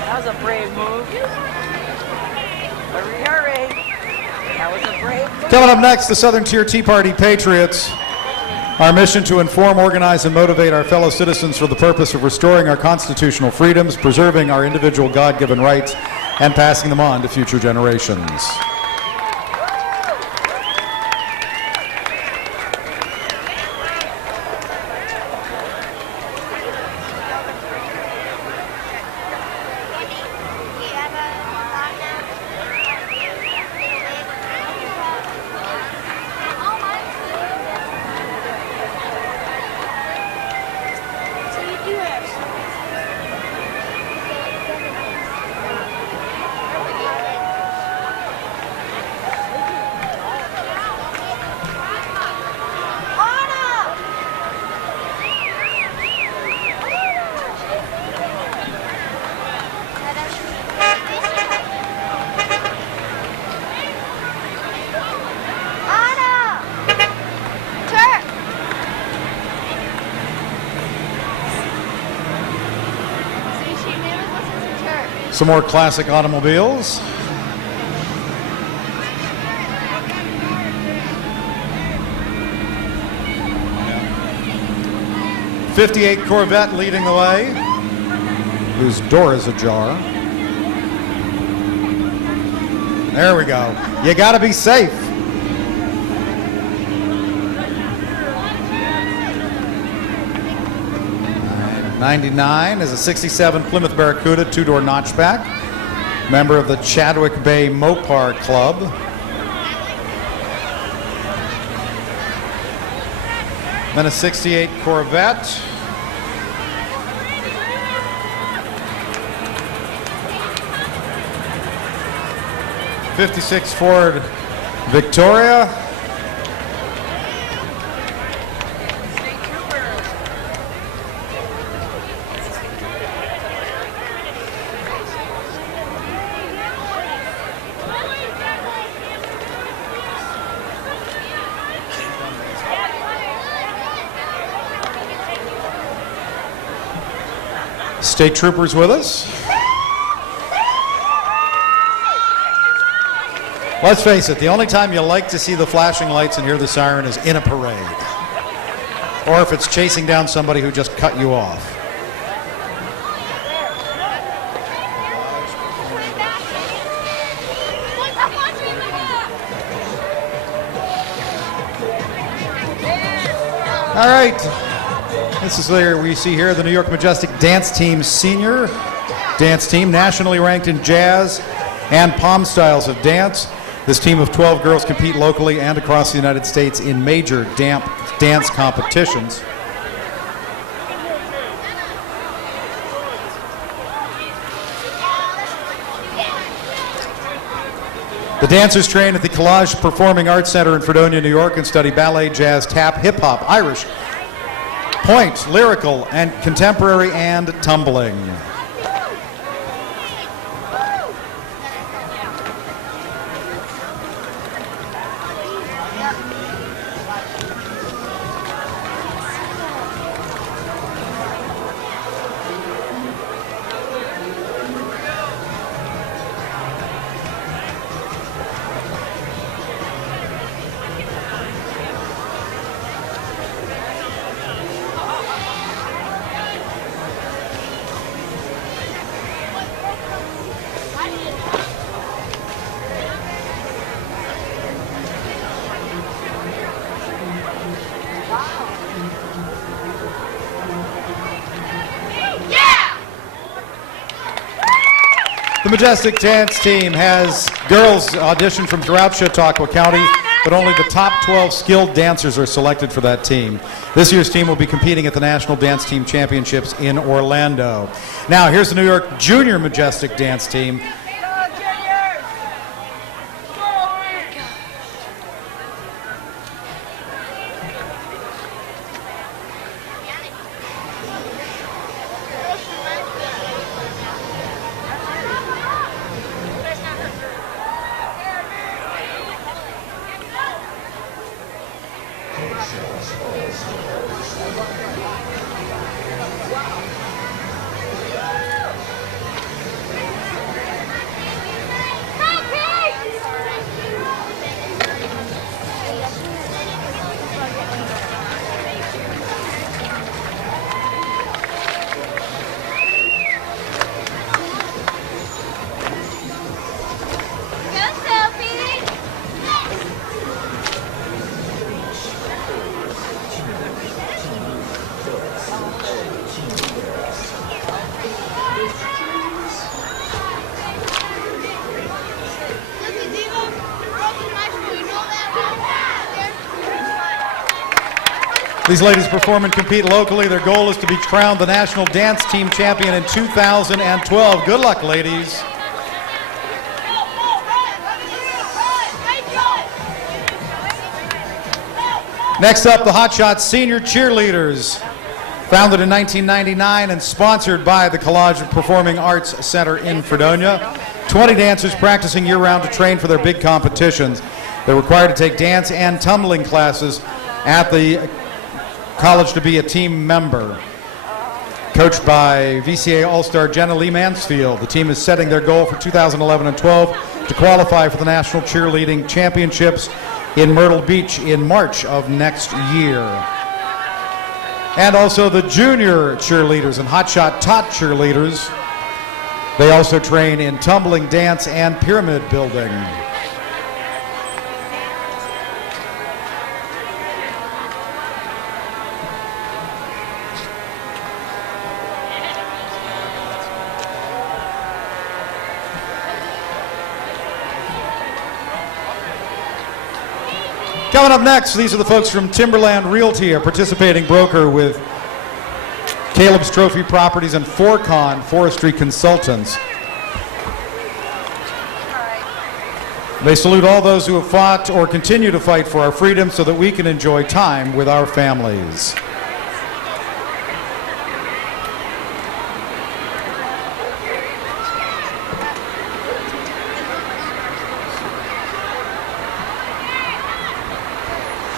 That was a brave move. Hurry, hurry. That was a brave move. Coming up next, the Southern Tier Tea Party Patriots. Our mission to inform, organize, and motivate our fellow citizens for the purpose of restoring our constitutional freedoms, preserving our individual God-given rights, and passing them on to future generations. Some more classic automobiles. '58 Corvette leading the way, whose door is ajar. There we go. You got to be safe. '99 is a '67 Plymouth Barracuda two-door notchback, member of the Chadwick Bay Mopar Club. Then a '68 Corvette. '56 Ford Victoria. State troopers with us. Let's face it, the only time you like to see the flashing lights and hear the siren is in a parade. Or if it's chasing down somebody who just cut you off. All right. This is where we see here the New York Majestic Dance Team Senior Dance Team, nationally ranked in jazz and palm styles of dance. This team of 12 girls compete locally and across the United States in major dance competitions. The dancers train at the Collage Performing Arts Center in Fredonia, New York, and study ballet, jazz, tap, hip-hop, Irish, point, lyrical, and contemporary, and tumbling. The Majestic Dance Team has girls auditioned from throughout Chautauqua County, but only the top 12 skilled dancers are selected for that team. This year's team will be competing at the National Dance Team Championships in Orlando. Now, here's the New York Junior Majestic Dance Team. These ladies perform and compete locally. Their goal is to be crowned the National Dance Team Champion in 2012. Good luck, ladies. Next up, the Hotshot Senior Cheerleaders. Founded in 1999 and sponsored by the Collage Performing Arts Center in Fredonia. 20 dancers practicing year-round to train for their big competitions. They're required to take dance and tumbling classes at the college to be a team member. Coached by VCA All-Star Jenna Lee Mansfield, the team is setting their goal for 2011 and 12 to qualify for the National Cheerleading Championships in Myrtle Beach in March of next year. And also the junior cheerleaders and hotshot tot cheerleaders. They also train in tumbling, dance, and pyramid building. Coming up next, these are the folks from Timberland Realty, a participating broker with Caleb's Trophy Properties and Forcon Forestry Consultants. They salute all those who have fought or continue to fight for our freedom so that we can enjoy time with our families.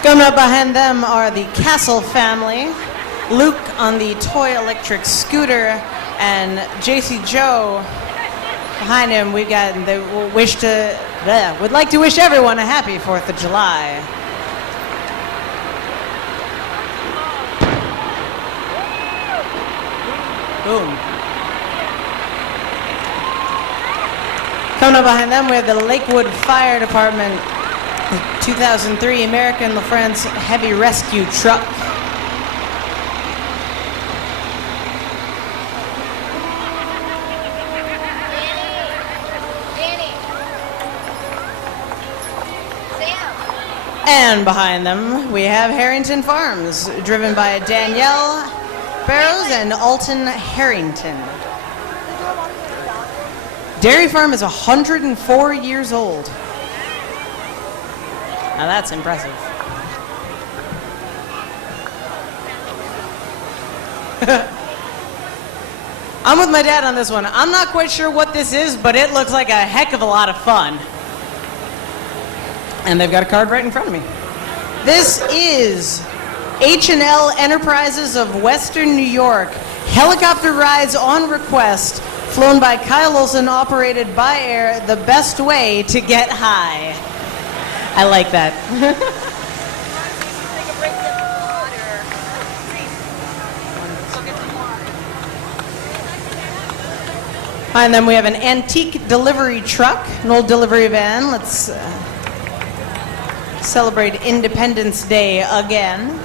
Coming up behind them are the Castle family. Luke on the toy electric scooter, and JC Joe behind him. We got they would like to wish everyone a happy 4th of July. Boom. Coming up behind them, we have the Lakewood Fire Department 2003 American La France Heavy Rescue Truck. And behind them, we have Harrington Farms, driven by Danielle Barrows and Alton Harrington. Dairy Farm is 104 years old. Now that's impressive. I'm with my dad on this one. I'm not quite sure what this is, but it looks like a heck of a lot of fun. And they've got a card right in front of me. This is H&L Enterprises of Western New York. Helicopter rides on request, flown by Kyle Olson, operated by air, the best way to get high. I like that. And then we have an antique delivery truck, an old delivery van. Let's celebrate Independence Day again.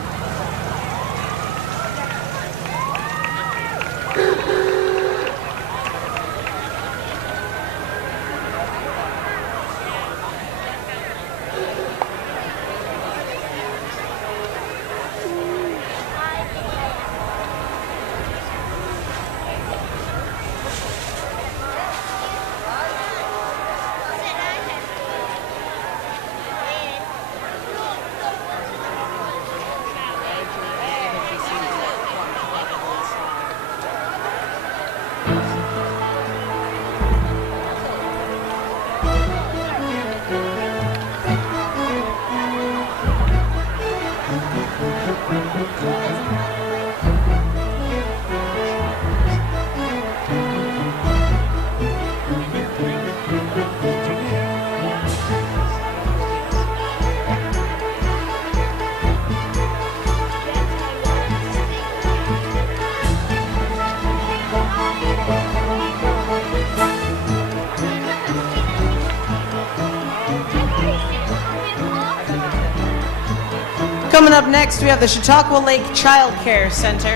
Coming up next, we have the Chautauqua Lake Child Care Center.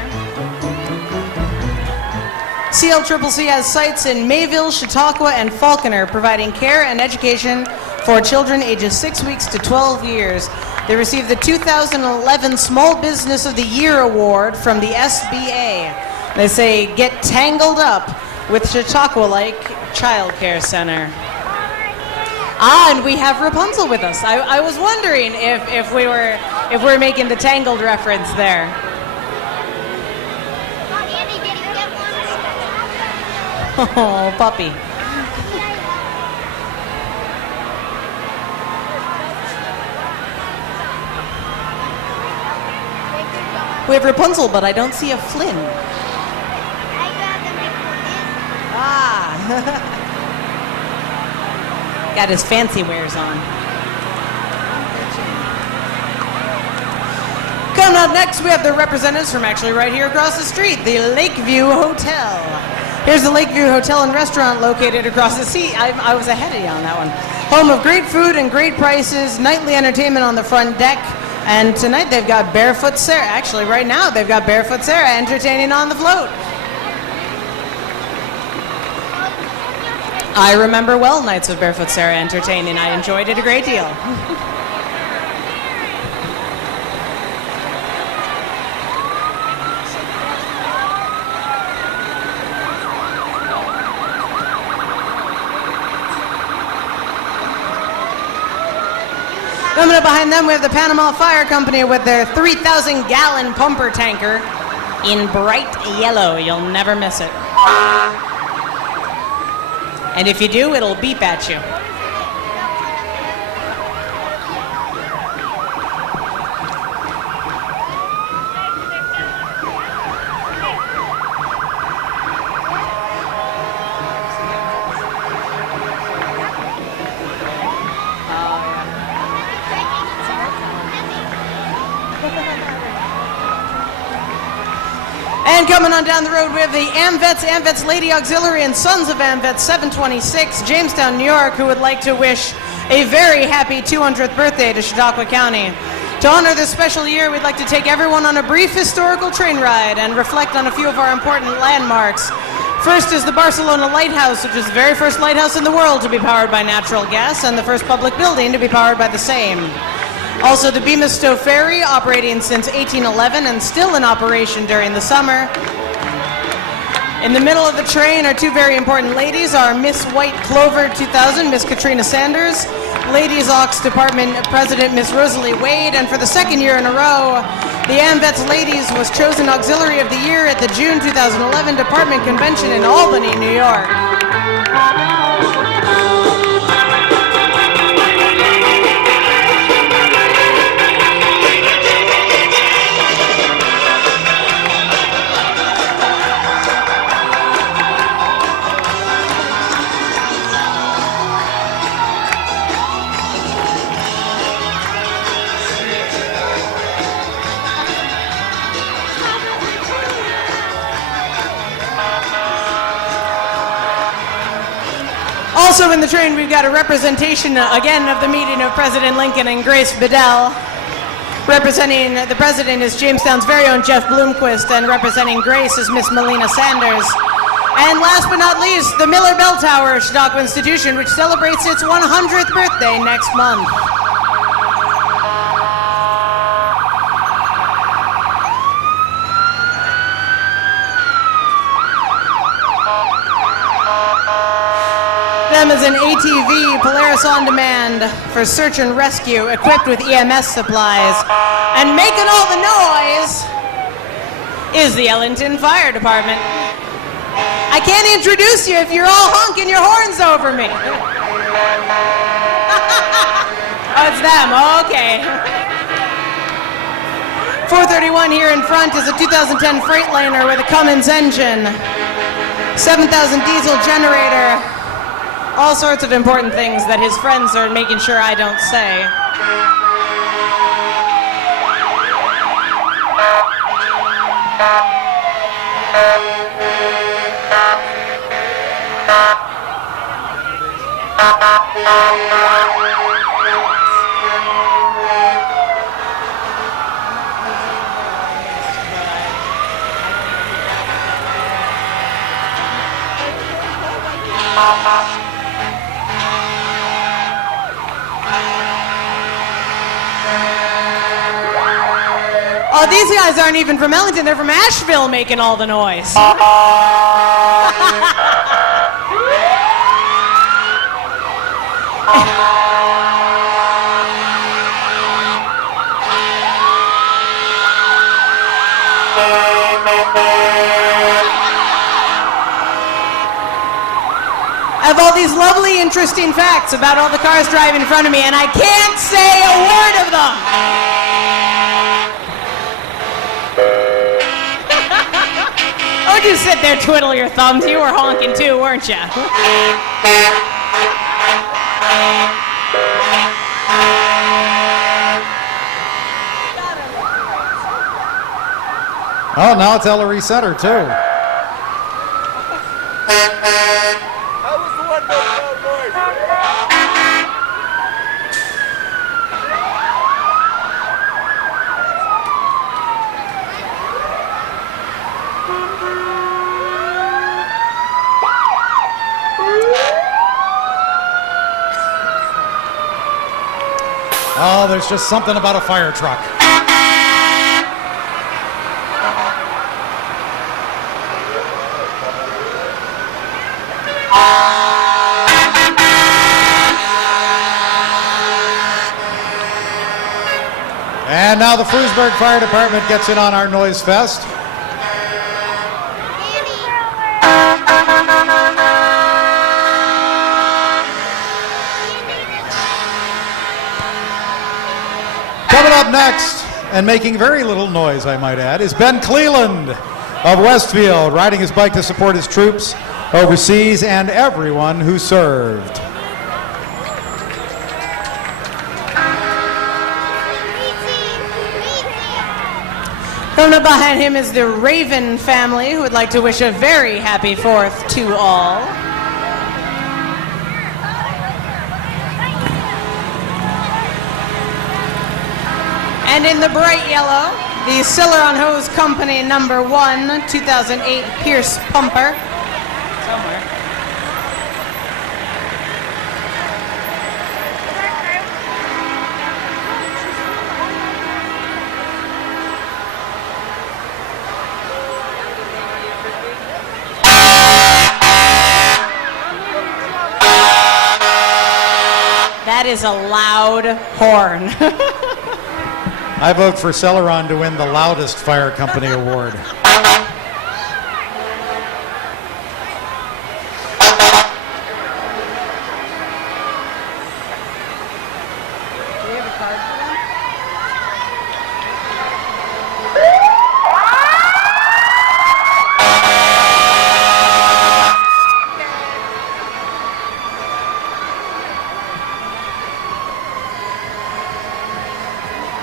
CLCCC has sites in Mayville, Chautauqua, and Falconer, providing care and education for children ages 6 weeks to 12 years. They received the 2011 Small Business of the Year Award from the SBA. They say, get tangled up with Chautauqua Lake Child Care Center. And we have Rapunzel with us. I was wondering if we were making the Tangled reference there. Oh, puppy. We have Rapunzel, but I don't see a Flynn. Got his fancy wares on. Coming up next, we have the representatives from actually right here across the street, the Lakeview Hotel. Here's the Lakeview Hotel and Restaurant located across the sea. I was ahead of you on that one. Home of great food and great prices, nightly entertainment on the front deck, and tonight they've got Barefoot Sarah. Actually, right now they've got Barefoot Sarah entertaining on the float. I remember well nights of Barefoot Sarah entertaining. I enjoyed it a great deal. Coming up behind them, we have the Panama Fire Company with their 3,000-gallon pumper tanker in bright yellow. You'll never miss it. And if you do, it'll beep at you. And coming on down the road, we have the AMVETS Lady Auxiliary and Sons of AMVETS 726, Jamestown, New York, who would like to wish a very happy 200th birthday to Chautauqua County. To honor this special year, we'd like to take everyone on a brief historical train ride and reflect on a few of our important landmarks. First is the Barcelona Lighthouse, which is the very first lighthouse in the world to be powered by natural gas and the first public building to be powered by the same. Also, the Bemis Stowe Ferry, operating since 1811 and still in operation during the summer. In the middle of the train are two very important ladies, our Miss White Clover 2000, Miss Katrina Sanders, Ladies Aux Department President Miss Rosalie Wade, and for the second year in a row, the AMVETS Ladies was chosen Auxiliary of the Year at the June 2011 Department Convention in Albany, New York. Also in the train, we've got a representation, again, of the meeting of President Lincoln and Grace Bedell. Representing the president is Jamestown's very own Jeff Bloomquist, and representing Grace is Miss Melina Sanders. And last but not least, the Miller Bell Tower Chautauqua Institution, which celebrates its 100th birthday next month. Them is an ATV Polaris On Demand for search and rescue, equipped with EMS supplies. And making all the noise is the Ellington Fire Department. I can't introduce you if you're all honking your horns over me. Oh, it's them, okay. 431 here in front is a 2010 Freightliner with a Cummins engine, 7,000 diesel generator, all sorts of important things that his friends are making sure I don't say. Oh, these guys aren't even from Ellington, they're from Asheville making all the noise. I have all these lovely, interesting facts about all the cars driving in front of me, and I can't say a word of them. Oh, had to sit there twiddle your thumbs. You were honking too, weren't you? Oh, now it's Ellery Center, too. That was the one that Oh, there's just something about a fire truck. And now the Frewsburg Fire Department gets in on our Noise Fest. Coming up next, and making very little noise, I might add, is Ben Cleland of Westfield, riding his bike to support his troops overseas and everyone who served. Coming up behind him is the Raven family, who would like to wish a very happy 4th to all. And in the bright yellow, the Silleron Hose Company number 1, 2008 Pierce Pumper. Somewhere. That is a loud horn. I vote for Celeron to win the loudest fire company award.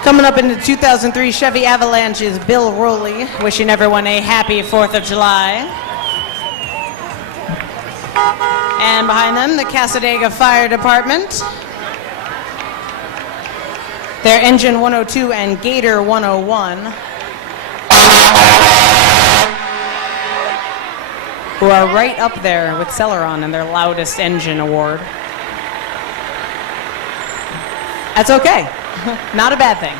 Coming up in the 2003 Chevy Avalanche is Bill Rowley, wishing everyone a happy 4th of July. And behind them, the Cassadaga Fire Department. Their Engine 102 and Gator 101. Who are right up there with Celeron in their loudest engine award. That's okay. Not a bad thing.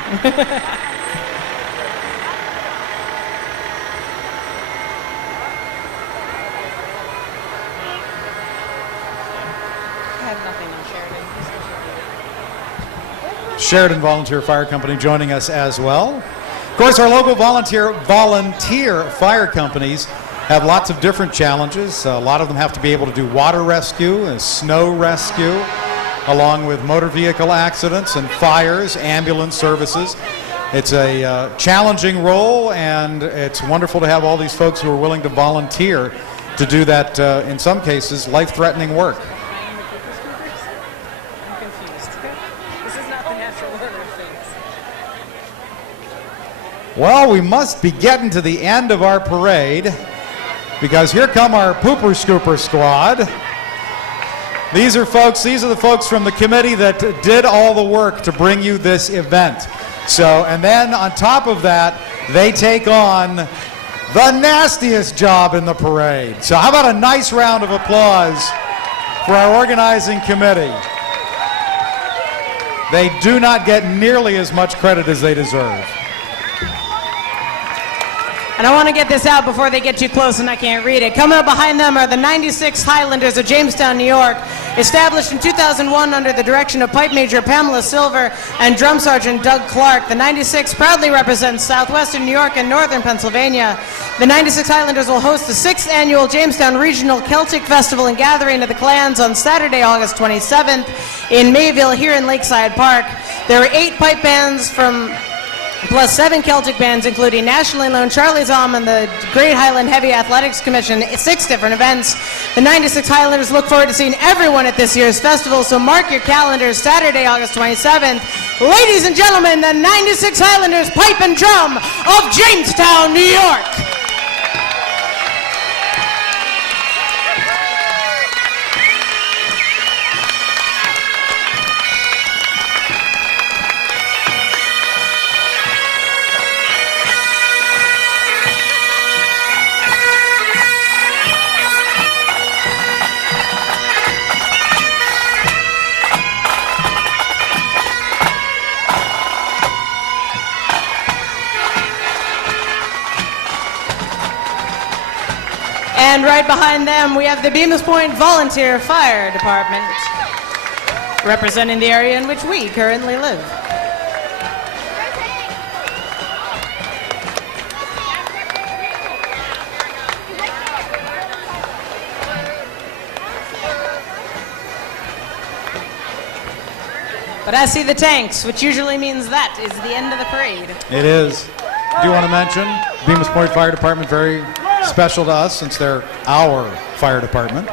Sheridan Volunteer Fire Company joining us as well. Of course, our local volunteer fire companies have lots of different challenges. A lot of them have to be able to do water rescue and snow rescue, along with motor vehicle accidents and fires, ambulance services. It's a challenging role, and it's wonderful to have all these folks who are willing to volunteer to do that, in some cases, life-threatening work. I'm confused. This is not the natural order of things. Well, we must be getting to the end of our parade, because here come our Pooper Scooper Squad. These are the folks from the committee that did all the work to bring you this event. So, and then on top of that, they take on the nastiest job in the parade. So how about a nice round of applause for our organizing committee? They do not get nearly as much credit as they deserve. And I want to get this out before they get too close and I can't read it. Coming up behind them are the 96 Highlanders of Jamestown, New York, established in 2001 under the direction of Pipe Major Pamela Silver and Drum Sergeant Doug Clark. The 96 proudly represents southwestern New York and northern Pennsylvania. The 96 Highlanders will host the 6th annual Jamestown Regional Celtic Festival and Gathering of the Clans on Saturday, August 27th in Mayville here in Lakeside Park. There are 8 pipe bands from plus 7 Celtic bands, including nationally known Charlie's Arm and the Great Highland Heavy Athletics Commission, 6 different events. The 96 Highlanders look forward to seeing everyone at this year's festival, so mark your calendars, Saturday, August 27th. Ladies and gentlemen, the 96 Highlanders Pipe and Drum of Jamestown, New York. And right behind them, we have the Bemus Point Volunteer Fire Department, representing the area in which we currently live. But I see the tanks, which usually means that is the end of the parade. It is. Do you want to mention Bemus Point Fire Department, very special to us since they're our fire department.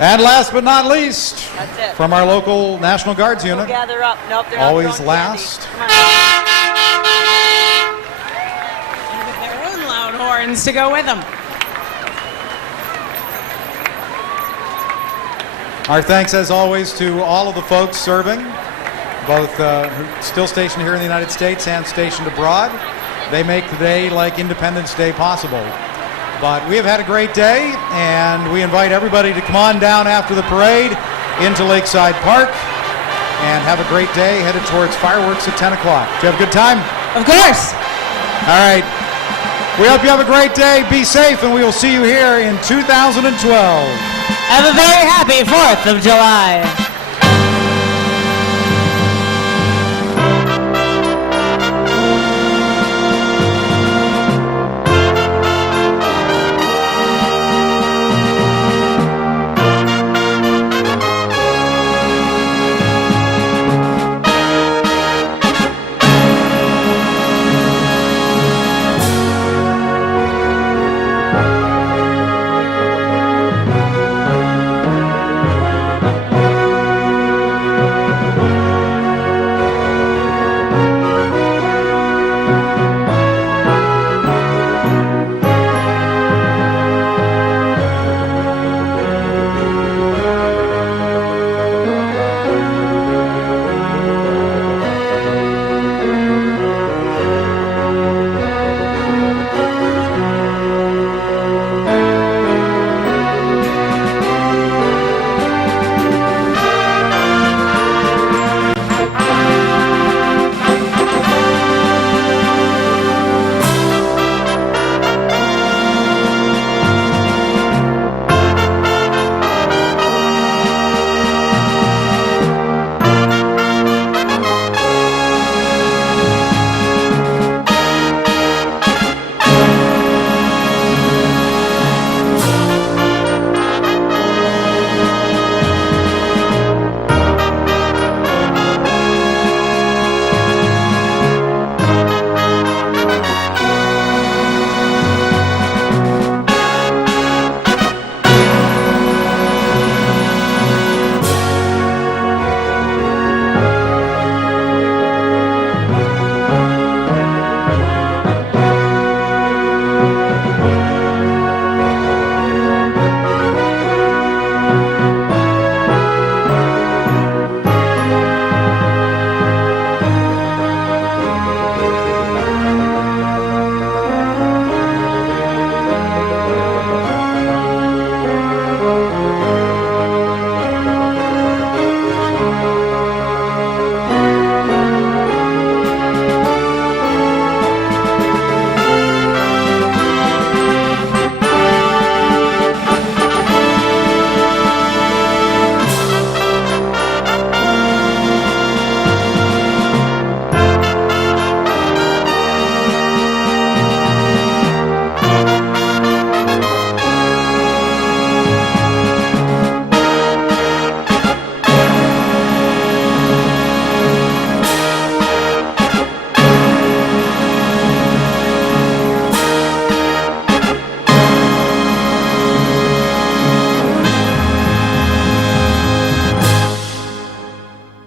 And last but not least, That's it. from our local National Guards unit, Gather up. Nope, they're not always throwing last. candy. Come on. With their own loud horns to go with them. Our thanks, as always, to all of the folks serving, both who still stationed here in the United States and stationed abroad. They make the day like Independence Day possible. But we have had a great day, and we invite everybody to come on down after the parade into Lakeside Park and have a great day headed towards fireworks at 10 o'clock. Did you have a good time? Of course. All right. We hope you have a great day. Be safe, and we will see you here in 2012. Have a very happy 4th of July.